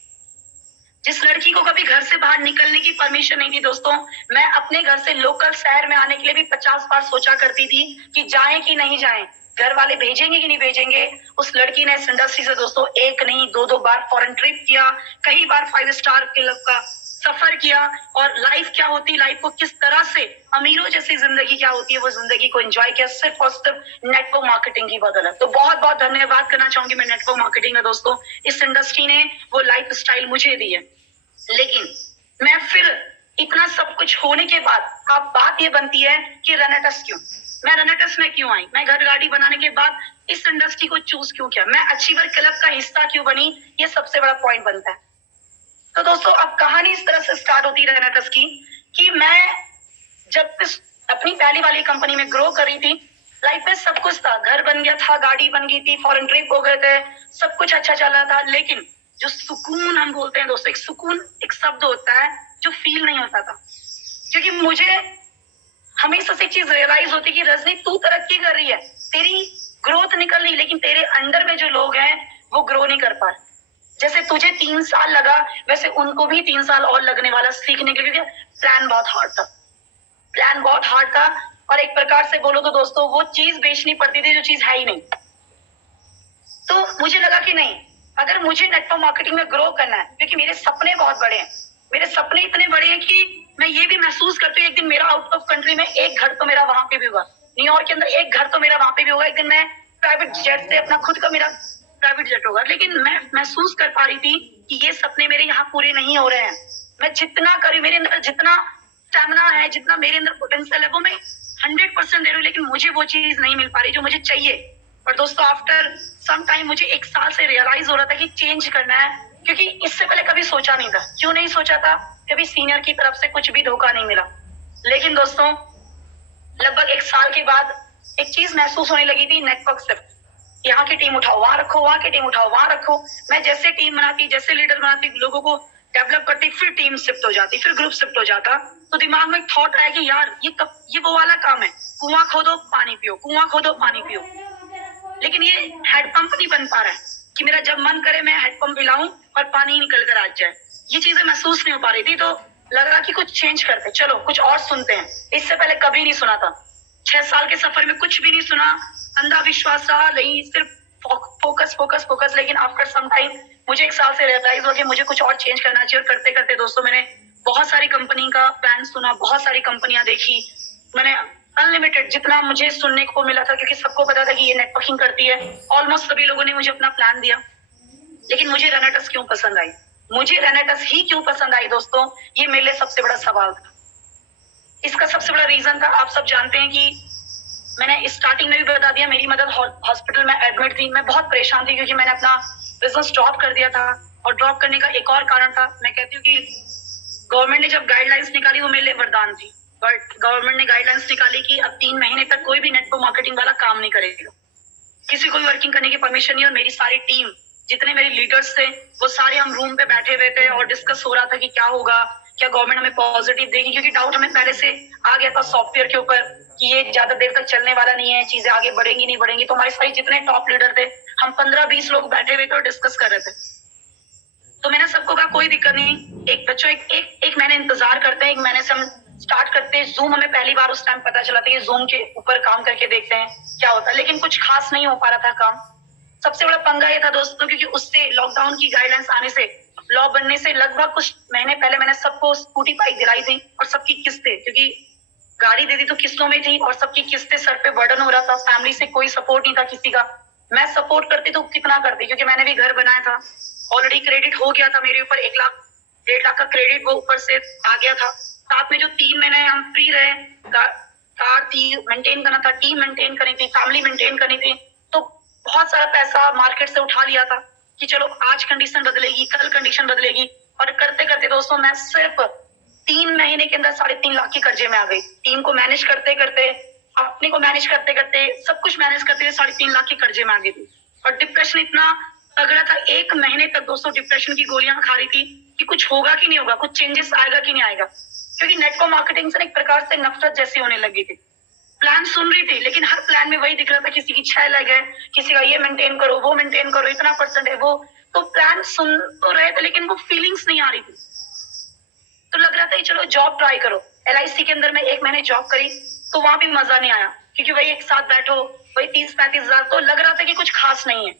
जिस लड़की को कभी घर से बाहर निकलने की परमिशन नहीं थी दोस्तों, मैं अपने घर से लोकल शहर में आने के लिए भी 50 बार सोचा करती थी कि जाएं कि नहीं जाएं, घर वाले भेजेंगे कि नहीं भेजेंगे। उस लड़की ने इस इंडस्ट्री से दोस्तों 1 नहीं 2 बार फॉरेन ट्रिप किया, कई बार 5 स्टार क्लब का सफर किया, और लाइफ क्या होती, लाइफ को किस तरह से अमीरों जैसी जिंदगी क्या होती है, वो जिंदगी को एंजॉय किया सिर्फ और सिर्फ नेटवर्क मार्केटिंग की बदौलत। तो बहुत बहुत धन्यवाद करना चाहूंगी मैं नेटवर्क मार्केटिंग में दोस्तों, इस इंडस्ट्री ने वो लाइफ स्टाइल मुझे दी है। लेकिन मैं फिर इतना सब कुछ होने के बाद अब बात ये बनती है कि रनटस क्यों, मैं रनटस में क्यों आई, मैं घर गाड़ी बनाने के बाद इस इंडस्ट्री को चूज क्यों किया, मैं अचीवर क्लब का हिस्सा क्यों बनी, ये सबसे बड़ा पॉइंट बनता है। तो दोस्तों अब कहानी इस तरह से स्टार्ट होती है रनटस की, कि मैं जब अपनी पहली वाली कंपनी में ग्रो कर रही थी, लाइफ में सब कुछ था, घर बन गया था, गाड़ी बन गई थी, फॉरेन ट्रिप हो गए थे, सब कुछ अच्छा चल रहा था। लेकिन जो सुकून हम बोलते हैं दोस्तों, एक सुकून एक शब्द होता है जो फील नहीं होता था, क्योंकि मुझे हमेशा से एक चीज रियलाइज होती कि रजनी तू तरक्की कर रही है, तेरी ग्रोथ निकल रही, लेकिन तेरे अंडर में जो लोग हैं वो ग्रो नहीं कर पा रहे। जैसे तुझे 3 साल लगा, वैसे उनको भी 3 साल और लगने वाला सीखने के लिए, क्योंकि प्लान बहुत हार्ड था, प्लान बहुत हार्ड था। और एक प्रकार से बोलो तो दोस्तों वो चीज बेचनी पड़ती थी जो चीज है ही नहीं। तो मुझे लगा कि नहीं, अगर मुझे नेटवर्क मार्केटिंग में ग्रो करना है, क्योंकि मेरे सपने बहुत बड़े हैं, मेरे सपने इतने बड़े हैं कि मैं ये भी महसूस करती हूँ एक दिन मेरा आउट ऑफ कंट्री में एक घर तो मेरा वहां पे भी होगा, न्यूयॉर्क के अंदर एक घर तो मेरा वहां पे भी होगा, एक दिन मैं प्राइवेट जेट से अपना खुद का मेरा प्राइवेट जेट होगा। लेकिन मैं महसूस कर पा रही थी कि ये सपने मेरे यहाँ पूरे नहीं हो रहे हैं। मैं जितना करूँ, मेरे अंदर जितना स्टैमिना है, जितना मेरे अंदर पोटेंशियल है, वो मैं 100% दे रही हूँ, लेकिन मुझे वो चीज नहीं मिल पा रही जो मुझे चाहिए। और दोस्तों आफ्टर सम टाइम मुझे 1 साल से रियलाइज हो रहा था कि चेंज करना है, क्योंकि इससे पहले कभी सोचा नहीं था। क्यों नहीं सोचा था? कभी सीनियर की तरफ से कुछ भी धोखा नहीं मिला। लेकिन दोस्तों लगभग 1 साल के बाद एक चीज महसूस होने लगी थी, नेटवर्क शिफ्ट। यहाँ की टीम उठाओ वहां रखो, वहां की टीम उठाओ वहां रखो। मैं जैसे टीम बनाती, जैसे लीडर बनाती, लोगों को डेवलप करती, फिर टीम शिफ्ट हो जाती, फिर ग्रुप शिफ्ट हो जाता। तो दिमाग में एक थॉट आया कि यार ये वो वाला काम है, कुआं खोदो पानी पियो, कुआं खोदो पानी पियो। लेकिन ये हैंडपंप नहीं बन पा रहा है कि मेरा जब मन करे मैं हैंडपंप हिलाऊं और पानी निकल कर आ जाए। ये चीजें महसूस नहीं हो पा रही थी, तो लगा कि कुछ चेंज करते, चलो कुछ और सुनते हैं। इससे पहले कभी नहीं सुना था, 6 साल के सफर में कुछ भी नहीं सुना, अंधा विश्वास रहा, नहीं सिर्फ फोकस फोकस फोकस। लेकिन आफ्टर सम टाइम मुझे 1 साल से रियलाइज हुआ कि मुझे कुछ और चेंज करना चाहिए। और करते करते दोस्तों मैंने बहुत सारी कंपनी का प्लान सुना, बहुत सारी कंपनियां देखी, मैंने अनलिमिटेड जितना मुझे सुनने को मिला था, क्योंकि सबको पता था कि ये नेटवर्किंग करती है, ऑलमोस्ट सभी लोगों ने मुझे अपना प्लान दिया। लेकिन मुझे रनटस क्यों पसंद आई, मुझे रनटस ही क्यों पसंद आई दोस्तों, ये मेरे लिए सबसे बड़ा सवाल था। इसका सबसे बड़ा रीजन था, आप सब जानते हैं कि मैंने स्टार्टिंग में भी बता दिया, मेरी मदर हॉस्पिटल में एडमिट थी। मैं बहुत परेशान थी क्योंकि मैंने अपना बिजनेस ड्रॉप कर दिया था, और ड्रॉप करने का एक और कारण था, मैं कहती हूँ कि गवर्नमेंट ने जब गाइडलाइंस निकाली वो मेरे लिए वरदान थी। बट गवर्नमेंट ने गाइडलाइंस निकाली कि अब 3 महीने तक कोई भी नेटवर्क मार्केटिंग वाला काम नहीं करेगा, किसी को भी वर्किंग करने की परमिशन नहीं। और मेरी सारी टीम, जितने मेरे लीडर्स थे, वो सारे हम रूम पे बैठे हुए थे और डिस्कस हो रहा था कि क्या होगा, क्या गवर्नमेंट हमें पॉजिटिव देगी, क्योंकि डाउट हमें पहले से आ गया था सॉफ्टवेयर के ऊपर कि ये ज्यादा देर तक चलने वाला नहीं है, चीजें आगे बढ़ेंगी नहीं बढ़ेंगी। तो हमारे सारे जितने टॉप लीडर थे, हम 15-20 लोग बैठे हुए थे और डिस्कस कर रहे थे। तो मैंने सबको कहा कोई दिक्कत नहीं, एक बच्चों एक महीने इंतजार करते हैं, 1 महीने से हम स्टार्ट करते हैं। जूम हमें पहली बार उस टाइम पता चला था कि जूम के ऊपर काम करके देखते हैं क्या होता है, लेकिन कुछ खास नहीं हो पा रहा था काम। सबसे बड़ा पंगा ये था दोस्तों, क्योंकि उससे लॉकडाउन की गाइडलाइंस आने से, लॉ बनने से लगभग कुछ महीने पहले मैंने सबको स्कूटी बाइक दिलाई थी और सबकी किस्तें, क्योंकि गाड़ी दे दी तो किस्तों में थी और सबकी किस्तें सर पे बर्डन हो रहा था। फैमिली से कोई सपोर्ट नहीं था किसी का। मैं सपोर्ट करती तो कितना करती, क्योंकि मैंने भी घर बनाया था, ऑलरेडी क्रेडिट हो गया था मेरे ऊपर, 1 लाख 1.5 लाख का क्रेडिट वो ऊपर से आ गया था। साथ में जो 3 महीने हम फ्री रहे, कार थी मेंटेन करना था, टीम मेंटेन करनी थी, फैमिली मेंटेन करनी थी, तो बहुत सारा पैसा मार्केट से उठा लिया था कि चलो आज कंडीशन बदलेगी, कल कंडीशन बदलेगी। और करते करते दोस्तों मैं सिर्फ 3 महीने के अंदर 3.5 लाख के कर्जे में आ गई। टीम को मैनेज करते करते, अपने को मैनेज करते करते, सब कुछ मैनेज करते हुए 3.5 लाख के कर्जे में आ गई थी। और डिप्रेशन इतना तगड़ा था, 1 महीने तक दोस्तों डिप्रेशन की गोलियां खा रही थी कि कुछ होगा कि नहीं होगा, कुछ चेंजेस आएगा कि नहीं आएगा, क्योंकि नेटवर्क मार्केटिंग से एक प्रकार से नफरत जैसी होने लगी थी। प्लान सुन रही थी, लेकिन हर प्लान में वही दिख रहा था, किसी की 6 लग है, किसी का ये मेंटेन करो, वो मेंटेन करो, इतना परसेंट है वो। तो प्लान सुन तो रहे थे, लेकिन वो फीलिंग्स नहीं आ रही थी। तो लग रहा था कि चलो जॉब ट्राई करो। LIC के अंदर मैं 1 महीने जॉब करी, तो वहां भी मजा नहीं आया, क्योंकि वही एक साथ बैठो, वही 30-35 हजार, तो लग रहा था कि कुछ खास नहीं है।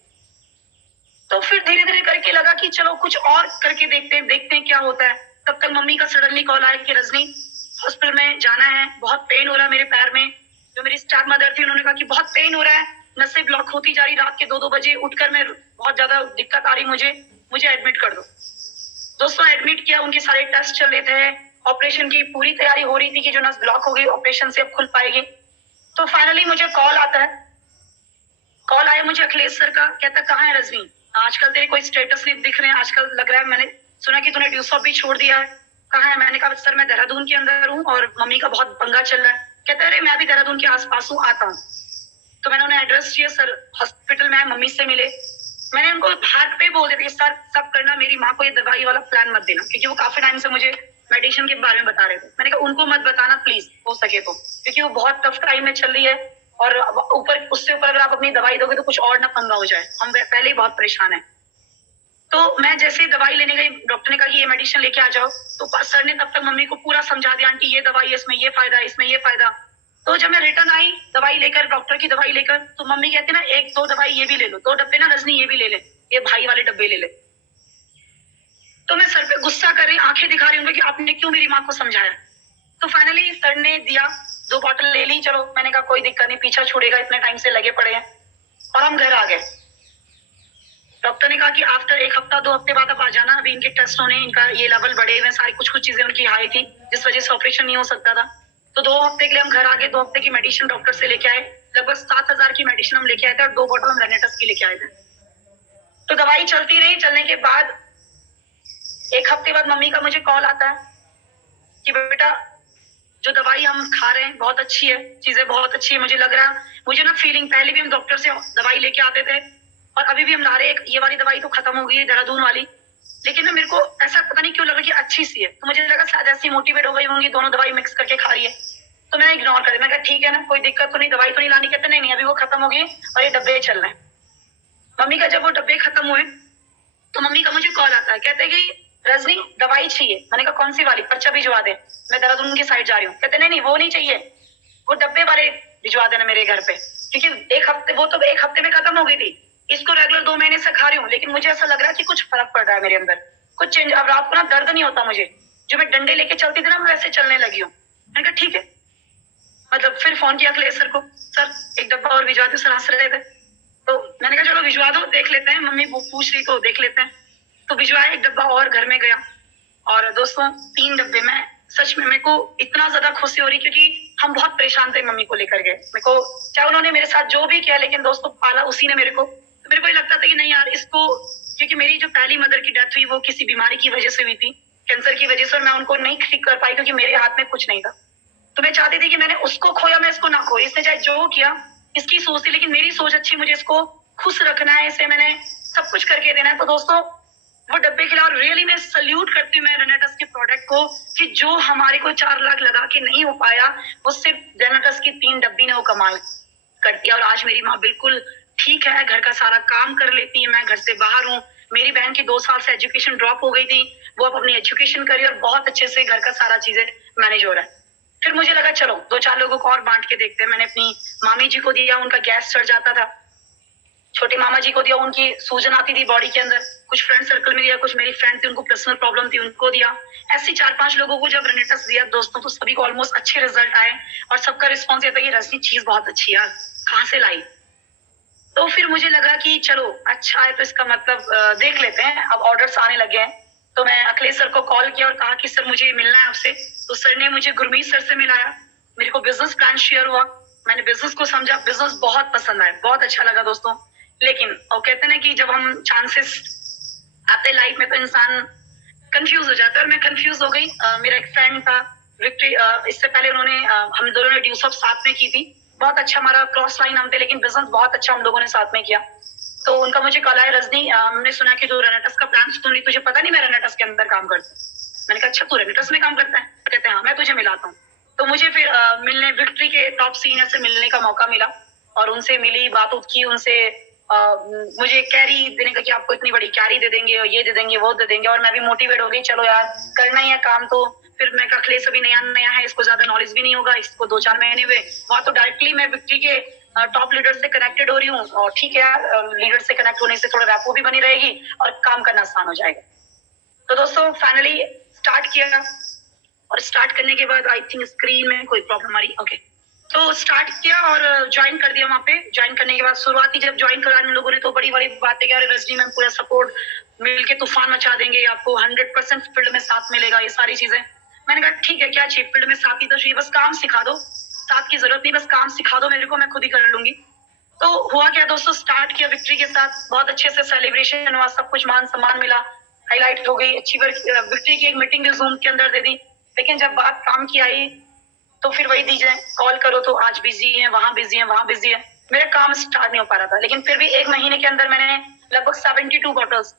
तो फिर धीरे धीरे करके लगा कि चलो कुछ और करके देखते हैं क्या होता है। तब तक मम्मी का सडनली कॉल आया कि रजनी हॉस्पिटल में जाना है, बहुत पेन हो रहा है मेरे पैर में। जो मेरी स्टार मदर थी उन्होंने कहा कि बहुत पेन हो रहा है, नसें ब्लॉक होती जा रही, रात के 2-2 बजे उठकर मैं बहुत ज्यादा दिक्कत आ रही, मुझे एडमिट कर दो। दोस्तों एडमिट किया, उनके सारे टेस्ट चल रहे थे, ऑपरेशन की पूरी तैयारी हो रही थी कि जो नस ब्लॉक हो गई ऑपरेशन से अब खुल पाएगी। तो फाइनली मुझे कॉल आता है, कॉल आया मुझे अखिलेश सर का, कहता कहाँ है रजनी, आजकल तेरे कोई स्टेटस नहीं दिख रहे हैं, आजकल लग रहा है मैंने सुना कि तूने ड्यूसॉप भी छोड़ दिया है, कहाँ है। मैंने कहा सर मैं देहरादून के अंदर हूँ और मम्मी का बहुत पंगा चल रहा है। कहते अरे मैं भी देहरादून के आसपास हूँ, आता हूँ। तो मैंने उन्हें एड्रेस दिया, सर हॉस्पिटल में है, मम्मी से मिले। मैंने उनको हाथ पे बोल दिया सर सब करना, मेरी माँ को ये दवाई वाला प्लान मत देना, क्योंकि वो काफी टाइम से मुझे मेडिसिन के बारे में बता रहे थे। मैंने कहा उनको मत बताना प्लीज, हो सके तो, क्योंकि वो बहुत टफ टाइम में चल रही है और ऊपर उससे ऊपर अगर आप अपनी दवाई दोगे तो कुछ और ना पंगा हो जाए, हम पहले ही बहुत परेशान है। तो मैं जैसे ही दवाई लेने गई, डॉक्टर ने कहा कि ये मेडिसिन लेके आ जाओ। तो सर ने तब तक मम्मी को पूरा समझा दिया, आंटी ये दवाई है, इसमें ये फायदा है, इसमें ये फायदा। तो जब मैं रिटर्न आई दवाई लेकर, डॉक्टर की दवाई लेकर, तो मम्मी कहती ना 1-2 दवाई ये भी ले लो, 2 डब्बे ना रजनी ये भी ले ले, ये भाई वाले डब्बे ले ले। तो मैं सर पे गुस्सा कर रही, आंखें दिखा रही हूँ कि आपने क्यों मेरी माँ को समझाया। तो फाइनली सर ने दिया, 2 बॉटल ले ली। चलो मैंने कहा कोई दिक्कत नहीं, पीछा छूटेगा, इतने टाइम से लगे पड़े हैं। और हम घर आ गए। डॉक्टर ने कहा कि आफ्टर 1 हफ्ता 2 हफ्ते बाद आप आ जाना, अभी इनके टेस्ट होने, इनका ये लेवल बढ़े हुए, सारी कुछ चीजें उनकी हाई थी जिस वजह से ऑपरेशन नहीं हो सकता था। तो 2 हफ्ते के लिए हम घर आ गए। 2 हफ्ते की मेडिसिन डॉक्टर से लेके आए, लगभग 7,000 की मेडिसिन हम लेके आए थे और 2 बॉटल हम रेनेटस की लेके आए थे। तो दवाई चलती रही, चलने के बाद 1 हफ्ते बाद मम्मी का मुझे कॉल आता है कि बेटा जो दवाई हम खा रहे हैं बहुत अच्छी है, चीजें बहुत अच्छी है, मुझे लग रहा है, मुझे ना फीलिंग, पहले भी हम डॉक्टर से दवाई लेके आते थे और अभी भी हम ला रहे हैं, ये वाली दवाई तो खत्म हो गई है देहरादून वाली, लेकिन ना मेरे को ऐसा पता नहीं क्यों लगा कि अच्छी सी है। तो मुझे लगा शायद ऐसी मोटिवेट हो गई होंगी, दोनों दवाई मिक्स करके खा रही है। तो मैंने इग्नोर कर दिया, मैं कहा ठीक है ना, कोई दिक्कत तो नहीं, दवाई तो नहीं लानी। कहते नहीं अभी वो खत्म हो गई और ये डब्बे चल रहे हैं। मम्मी का जब वो डब्बे खत्म हुए तो मम्मी का मुझे कॉल आता है, कहते कि रजनी दवाई चाहिए। मैंने कहा कौन सी वाली, पर्चा भिजवा दे, मैं देहरादून की साइड जा रही हूँ। कहते नहीं वो नहीं चाहिए, वो डब्बे वाले भिजवा देना मेरे घर पे, क्योंकि 1 हफ्ते, वो तो 1 हफ्ते में खत्म हो गई थी, इसको रेगुलर 2 महीने से खा रही हूँ, लेकिन मुझे ऐसा लग रहा है कि कुछ फर्क पड़ रहा है मेरे अंदर, कुछ चेंज। अब रात को ना दर्द नहीं होता मुझे, जो मैं डंडे लेके चलती थी ना मैं वैसे चलने लगी हूँ। मैंने कहा ठीक है, मतलब फिर फोन किया अखिलेश सर को, सर 1 डब्बा और भिजवा दो। सर हंस रहे थे, तो मैंने कहा चलो भिजवा दो, देख लेते हैं, मम्मी पूछ रही तो देख लेते हैं। तो भिजवाया 1 डब्बा और घर में गया, और दोस्तों 3 डब्बे में सच में मेरे को इतना ज्यादा खुशी हो रही, क्योंकि हम बहुत परेशान थे मम्मी को लेकर गए। मेरे को चाहे उन्होंने मेरे साथ जो भी किया, लेकिन दोस्तों पाला उसी ने मेरे को। तो मेरे को ये लगता था कि नहीं यार इसको, क्योंकि मेरी जो पहली मदर की डेथ हुई वो किसी बीमारी की वजह से हुई थी, कैंसर की वजह से, और मैं उनको नहीं ठीक कर पाई क्योंकि मेरे हाथ में कुछ नहीं था। तो मैं चाहती थी कि मैंने उसको खोया, मैं इसको ना खोई। इसने चाहे जो किया, इसकी सोच थी, लेकिन मेरी सोच अच्छी, मुझे इसको खुश रखना है, इसे मैंने सब कुछ करके देना है। तो दोस्तों, वो डब्बे के अलावा रियली मैं सल्यूट करती हूँ मैं रेनेटस के प्रोडक्ट को, कि जो हमारे को 4 लाख लगा के नहीं हो पाया, वो सिर्फ रेनेटस की 3 डब्बी ने वो कमाल कर दिया। और आज मेरी माँ बिल्कुल ठीक है, घर का सारा काम कर लेती है, मैं घर से बाहर हूँ। मेरी बहन की 2 साल से एजुकेशन ड्रॉप हो गई थी, वो अब अपनी एजुकेशन करी और बहुत अच्छे से घर का सारा चीजें मैनेज हो रहा है। फिर मुझे लगा चलो 2-4 लोगों को और बांट के देखते हैं। मैंने अपनी मामी जी को दिया, उनका गैस चढ़ जाता था। छोटे मामा जी को दिया, उनकी सूजन आती थी बॉडी के अंदर। कुछ फ्रेंड सर्कल में दिया, कुछ मेरी फ्रेंड थी, उनको पर्सनल प्रॉब्लम थी, उनको दिया। ऐसे 4-5 लोगों को जब रेनेटस दिया दोस्तों, तो सभी को ऑलमोस्ट अच्छे रिजल्ट आए और सबका रिस्पॉन्स ये था कि रजनी चीज बहुत अच्छी है यार, कहाँ से लाई। तो फिर मुझे लगा कि चलो अच्छा है, तो इसका मतलब देख लेते हैं। अब ऑर्डर्स आने लगे हैं। तो मैं अखिलेश सर को कॉल किया और कहा कि सर मुझे मिलना है आपसे। तो सर ने मुझे गुरमीत सर से मिलाया, मेरे को बिजनेस प्लान शेयर हुआ, मैंने बिजनेस को समझा, बिजनेस बहुत पसंद आया, बहुत अच्छा लगा दोस्तों। लेकिन वो कहते ना कि जब हम चांसेस आते लाइफ में तो इंसान कंफ्यूज हो जाता है, और मैं कंफ्यूज हो गई। मेरा एक फ्रेंड था विक्ट्री, इससे पहले उन्होंने हम दोनों ने ड्यूसअप साथ में की थी, बहुत अच्छा हमारा क्रॉस लाइन हम थे, लेकिन बिजनेस बहुत अच्छा हम लोगों ने साथ में किया। तो उनका मुझे कॉल आया, रजनी हमने सुना कि तू रेनेटस का प्लान सुन रही, तुझे पता नहीं मैं रेनेटस के अंदर काम करता हूँ। मैंने कहा अच्छा तू रेनेटस में काम करता है? कहते हैं हाँ, मैं तुझे मिलाता हूँ। तो मुझे फिर मिलने विक्ट्री के टॉप सीनियर से मिलने का मौका मिला, और उनसे मिली, बात की उनसे। मुझे कैरी देने का कि आपको इतनी बड़ी कैरी दे देंगे और ये दे देंगे वो दे देंगे, और मैं भी मोटिवेट हो गई, चलो यार करना ही है काम। तो फिर मैं कहा अखिलेश अभी नया नया है, इसको ज्यादा नॉलेज भी नहीं होगा, इसको 2-4 महीने हुए वहां, तो डायरेक्टली मैं विक्ट्री के टॉप लीडर से कनेक्टेड हो रही हूँ। और ठीक है यार, लीडर से कनेक्ट होने से थोड़ा रैपो भी बनी रहेगी और काम करना आसान हो जाएगा। तो दोस्तों फाइनली स्टार्ट किया, और स्टार्ट करने के बाद आई थिंक स्क्रीन में कोई प्रॉब्लम आ रही, ओके। तो स्टार्ट किया और ज्वाइन कर दिया। वहां पे ज्वाइन करने के बाद शुरुआती जब ज्वाइन करा इन लोगों ने, तो बड़ी बड़ी बातें क्या, रजनी मैम पूरा सपोर्ट मिलके तूफान मचा देंगे, आपको 100% फील्ड में साथ मिलेगा, ये सारी चीजें। मैंने कहा ठीक है, क्या चाहिए फील्ड में साथ ही तो चाहिए, बस काम सिखा दो, साथ की जरूरत नहीं, बस काम सिखा दो मेरे को, मैं खुद ही कर लूंगी। तो हुआ क्या दोस्तों, स्टार्ट किया विक्ट्री के साथ, बहुत अच्छे से सेलिब्रेशन हुआ, सब कुछ मान सम्मान मिला, हाईलाइट हो गई अच्छी। विक्ट्री की एक मीटिंग भी जूम के अंदर दे दी। लेकिन जब बात काम की आई, तो फिर वही दीजिए, कॉल करो तो आज बिजी है, वहां बिजी है, वहां बिजी है, मेरा काम स्टार्ट नहीं हो पा रहा था। लेकिन फिर भी 1 महीने के अंदर मैंने लगभग 72 बॉटल्स,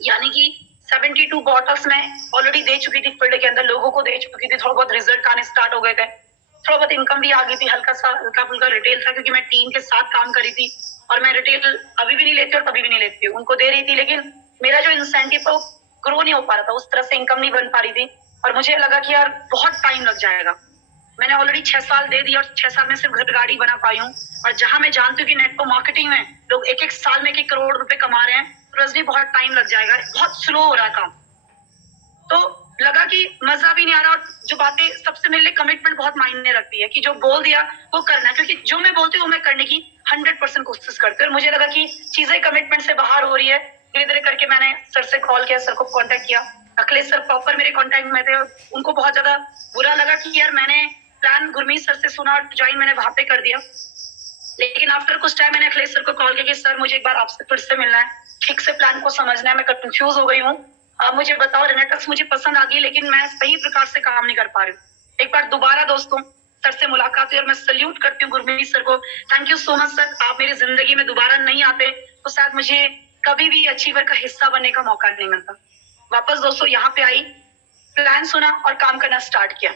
यानी कि 72 बॉटल्स मैं ऑलरेडी दे चुकी थी, फील्ड के अंदर लोगों को दे चुकी थी, थोड़ा बहुत रिजल्ट आने स्टार्ट हो गए थे, थोड़ा बहुत इनकम भी आ गई थी, हल्का फुल्का रिटेल था, क्योंकि मैं टीम के साथ काम करी थी। और मैं रिटेल अभी भी नहीं लेती और कभी भी नहीं लेती हूँ, उनको दे रही थी, लेकिन मेरा जो इंसेंटिव था वो ग्रो नहीं हो पा रहा था, उस तरह से इनकम नहीं बन पा रही थी। और मुझे लगा कि यार बहुत टाइम लग जाएगा। मैंने ऑलरेडी 6 साल दे दिया, और 6 साल में सिर्फ घर गाड़ी बना पाई हूँ। और जहां मैं जानती हूँ कि नेटवर्क मार्केटिंग में लोग 1-1 साल में 1 करोड़ रुपए कमा रहे हैं, तो रजनी बहुत टाइम लग जाएगा, बहुत स्लो हो रहा है काम। तो लगा कि मजा भी नहीं आ रहा, और जो बातें सबसे मेरे लिए कमिटमेंट बहुत मायने रखती है, कि जो बोल दिया वो करना है, क्योंकि जो मैं बोलती हूँ वो मैं करने की 100% कोशिश करती हूँ। और मुझे लगा कि चीजें कमिटमेंट से बाहर हो रही है, धीरे धीरे करके मैंने सर से कॉल किया, सर को कॉन्टेक्ट किया। अखिलेश सर प्रॉपर मेरे कॉन्टेक्ट में थे, उनको बहुत ज्यादा बुरा लगा कि यार मैंने प्लान गुरमीत सर से सुना और ज्वाइन मैंने वहां पे कर दिया। लेकिन आफ्टर कुछ टाइम मैंने अखिलेश सर को कॉल किया कि सर मुझे एक बार आपसे फिर से मिलना है, ठीक से प्लान को समझना है, मैं कंफ्यूज हो गई हूँ, आप मुझे बताओ। रेनेटस मुझे पसंद आ गई, लेकिन मैं सही प्रकार से काम नहीं कर पा रही हूँ। एक बार दोबारा दोस्तों सर से मुलाकात हुई, और मैं सल्यूट करती हूँ गुरमीत सर को, thank you so much sir, आप मेरी जिंदगी में दोबारा नहीं आते तो शायद मुझे कभी भी अचीवर का हिस्सा बनने का मौका नहीं मिलता। वापस दोस्तों यहाँ पे आई, प्लान सुना और काम करना स्टार्ट किया।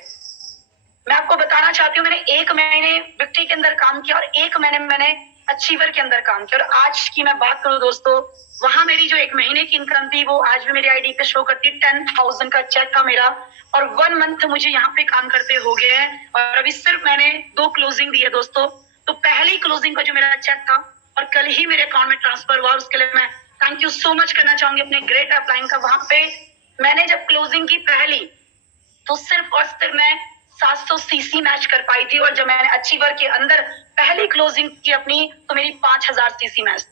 मैं आपको बताना चाहती हूँ, मैंने 1 महीने विक्ट्री के अंदर काम किया, और 1 महीने मैंने अचीवर के अंदर काम किया। और आज की मैं बात करूँ दोस्तों, वहां मेरी जो 1 महीने की इनकम थी, वो आज भी मेरी आईडी पे शो करती है, 10,000 का चेक था मेरा। और 1 मंथ मुझे यहाँ पे काम करते हो गए हैं, और अभी सिर्फ मैंने 2 क्लोजिंग दी है दोस्तों। तो पहली क्लोजिंग का जो मेरा चेक था, और कल ही मेरे अकाउंट में ट्रांसफर हुआ, उसके लिए मैं थैंक यू सो मच करना चाहूंगी अपने ग्रेट अपलाइन का। वहां पे मैंने जब क्लोजिंग की पहली, तो सिर्फ और सिर्फ मैं 700 सीसी मैच कर पाई थी, और जब मैंने अचीवर के अंदर पहली क्लोजिंग की अपनी, तो मेरी 5000 सीसी मैच,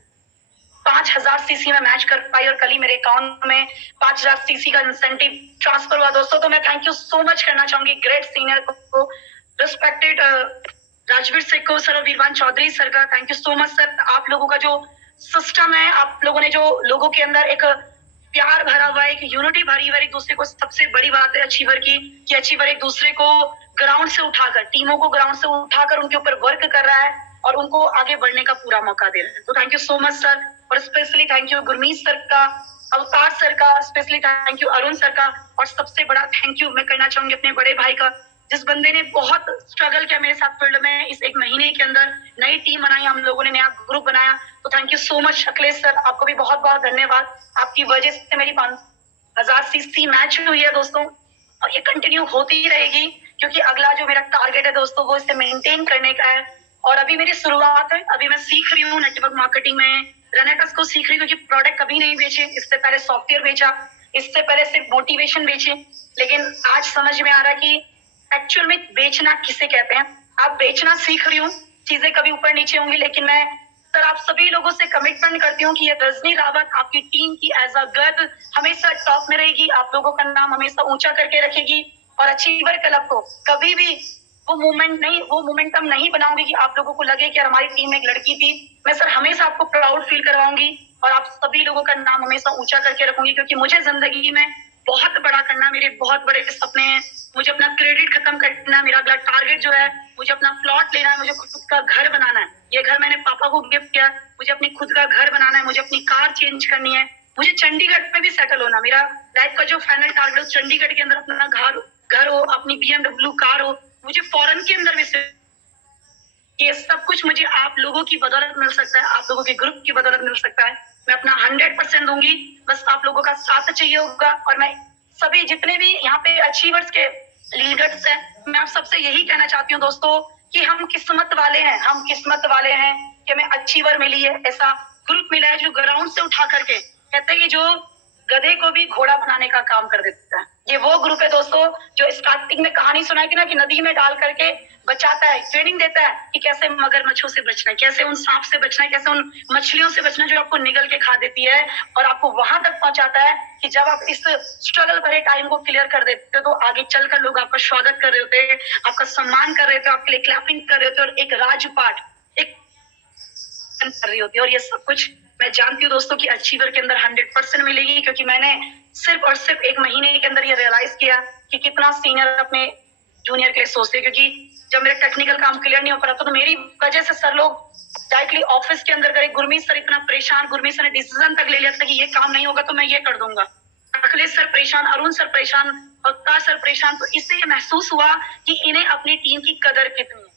5000 सीसी में मैच कर पाई, और कल ही मेरे अकाउंट में 5000 सीसी का इंसेंटिव ट्रांसफर हुआ दोस्तों। तो मैं थैंक यू सो मच करना चाहूंगी ग्रेट सीनियर को, रिस्पेक्टेड राजवीर सिंह को, सर वीरवान चौधरी सर का thank you so much sir. आप लोगों का जो सिस्टम है, आप लोगों ने जो लोगों के अंदर एक प्यार भरा हुआ एक यूनिटी भरी हुई एक दूसरे को। सबसे बड़ी बात है अचीवर की कि अचीवर एक दूसरे को ग्राउंड से उठाकर, टीमों को ग्राउंड से उठाकर उनके ऊपर वर्क कर रहा है और उनको आगे बढ़ने का पूरा मौका दे रहा है। तो thank you so much sir, और specially thank you Gurmeet sir का, अवतार सर का, specially thank you Arun sir का, और सबसे बड़ा थैंक यू मैं करना चाहूंगी अपने बड़े भाई का, जिस बंदे ने बहुत स्ट्रगल किया मेरे साथ फील्ड में। इस एक महीने के अंदर नई टीम बनाई, हम लोगों ने नया ग्रुप बनाया। तो thank you so much Akhilesh sir, आपको भी बहुत बहुत धन्यवाद। आपकी वजह से मेरी 5000 सीसी मैच हुई है दोस्तों, और ये कंटिन्यू होती ही रहेगी, क्योंकि अगला जो मेरा टारगेट है दोस्तों वो इसे मेंटेन करने का है। और अभी मेरी शुरुआत है, अभी मैं सीख रही हूँ नेटवर्क मार्केटिंग में, रेनेटस को सीख रही हूँ, क्योंकि प्रोडक्ट कभी नहीं बेचे, इससे पहले सॉफ्टवेयर बेचा, इससे पहले सिर्फ मोटिवेशन बेचे। लेकिन आज समझ में आ रहा कि एक्चुअल में बेचना किसे कहते हैं। आप बेचना सीख रही हूँ, चीजें कभी ऊपर नीचे होंगी, लेकिन मैं सर आप सभी लोगों से कमिटमेंट करती हूँ कि ये रजनी रावत आपकी टीम की एज अ गर्ल हमेशा टॉप में रहेगी, आप लोगों का नाम हमेशा ऊंचा करके रखेगी, और अचीवर क्लब को कभी भी वो मोमेंटम नहीं बनाऊंगी कि आप लोगों को लगे कि हमारी टीम में एक लड़की थी। मैं सर हमेशा आपको प्राउड फील करवाऊंगी, और आप सभी लोगों का नाम हमेशा ऊंचा करके रखूंगी, क्योंकि मुझे जिंदगी में बहुत बड़ा करना, मेरे बहुत बड़े सपने हैं। मुझे अपना क्रेडिट खत्म करना है, मेरा अगला टारगेट जो है, मुझे अपना प्लॉट लेना है, मुझे खुद का घर बनाना है। ये घर मैंने पापा को गिफ्ट किया, मुझे अपनी खुद का घर बनाना है, मुझे अपनी कार चेंज करनी है, मुझे चंडीगढ़ में भी सेटल होना। मेरा लाइफ का जो फाइनल टारगेट चंडीगढ़ के अंदर अपना घर हो, अपनी BMW कार हो, मुझे फॉरेन के अंदर भी। ये सब कुछ मुझे आप लोगों की बदौलत मिल सकता है, आप लोगों के ग्रुप की बदौलत मिल सकता है। मैं अपना 100% दूंगी, बस आप लोगों का साथ चाहिए होगा। और मैं सभी जितने भी यहाँ पे अचीवर्स के लीडर्स हैं, मैं आप सबसे यही कहना चाहती हूँ दोस्तों कि हम किस्मत वाले हैं, हम किस्मत वाले हैं कि हमें अचीवर मिली है, ऐसा ग्रुप मिला है जो ग्राउंड से उठा करके कहते हैं कि जो गधे को भी घोड़ा बनाने का काम कर देता है। ये वो ग्रुप है दोस्तों जो स्टार्टिंग में कहानी सुनाई थी ना कि नदी में डाल करके बचाता है, ट्रेनिंग देता है कि कैसे मगरमच्छों से बचना है, कैसे उन सांप से बचना है, कैसे उन मछलियों से बचना है जो आपको निगल के खा देती है, और आपको वहां तक पहुंचाता है कि जब आप इस स्ट्रगल भरे टाइम को क्लियर कर देते हो तो आगे चलकर लोग आपका स्वागत कर रहे होते हैं, आपका सम्मान कर रहे होते, आपके लिए क्लैपिंग कर रहे होते, और एक राजपाट एक कर रही होती है। और ये सब कुछ मैं जानती हूँ दोस्तों कि अचीवर के अंदर 100% मिलेगी, क्योंकि मैंने सिर्फ और सिर्फ एक महीने के अंदर ये रियलाइज किया कि कितना सीनियर अपने जूनियर के लिए सोचते हैं। क्योंकि जब मेरा टेक्निकल काम क्लियर नहीं हो पा रहा था तो मेरी वजह से सर लोग डायरेक्टली ऑफिस के अंदर गए, गुरमीत सर इतना परेशान, गुरमीत सर ने डिसीजन तक ले लिया था कि ये काम नहीं होगा तो मैं ये कर दूंगा। अखिलेश सर परेशान, अरुण सर परेशान, अवतार सर परेशान। तो इससे ये महसूस हुआ कि इन्हें अपनी टीम की कदर कितनी है।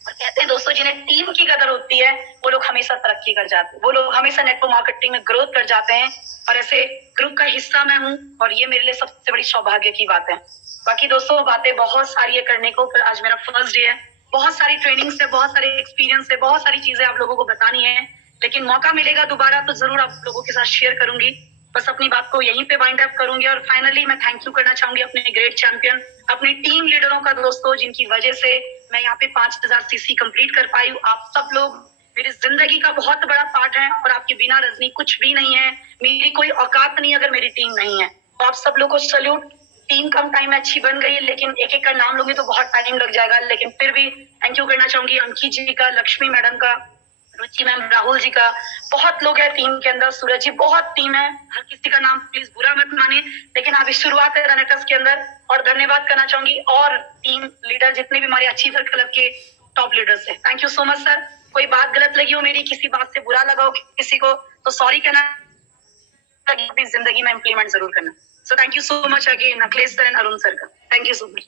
और कहते हैं दोस्तों जिन्हें टीम की कदर होती है वो लोग हमेशा तरक्की कर जाते हैं, वो लोग हमेशा नेटवर्क मार्केटिंग में ग्रोथ कर जाते हैं। और ऐसे ग्रुप का हिस्सा मैं हूँ, और ये मेरे लिए सबसे बड़ी सौभाग्य की बात है। बाकी दोस्तों बातें बहुत सारी है करने को, आज मेरा फर्स्ट डे है, बहुत सारी ट्रेनिंग है, बहुत सारे एक्सपीरियंस है, बहुत सारी चीजें आप लोगों को बतानी है, लेकिन मौका मिलेगा दोबारा तो जरूर आप लोगों के साथ शेयर करूंगी। बस अपनी बात को यहीं पे वाइंड अप करूंगी, और फाइनली मैं थैंक यू करना चाहूंगी अपने ग्रेट चैंपियन, अपनी टीम लीडरों का दोस्तों, जिनकी वजह से मैं यहाँ पे 5000 सीसी कंप्लीट कर पाई हूँ। आप सब लोग मेरी जिंदगी का बहुत बड़ा पार्ट है, और आपके बिना रजनी कुछ भी नहीं है, मेरी कोई औकात नहीं अगर मेरी टीम नहीं है। तो आप सब लोग को सल्यूट। टीम कम टाइम में अच्छी बन गई है, लेकिन एक एक का नाम लूंगी तो बहुत टाइम लग जाएगा, लेकिन फिर भी थैंक यू करना चाहूंगी अंकित जी का, लक्ष्मी मैडम का, रुचि मैम, राहुल जी का। बहुत लोग है टीम के अंदर, सूरज जी, बहुत टीम है, हर किसी का नाम प्लीज बुरा मत माने, लेकिन अभी शुरुआत है रनेटर्स के अंदर। और धन्यवाद करना चाहूंगी और टीम लीडर जितने भी हमारे अचीवर क्लब के टॉप लीडर्स है। Thank you so much sir. कोई बात गलत लगी हो मेरी, किसी बात से बुरा लगा हो किसी को, तो सॉरी कहना, अपनी जिंदगी में इम्प्लीमेंट जरूर करना। So thank you so much again Akhilesh sir and Arun sir का, थैंक यू सो मच।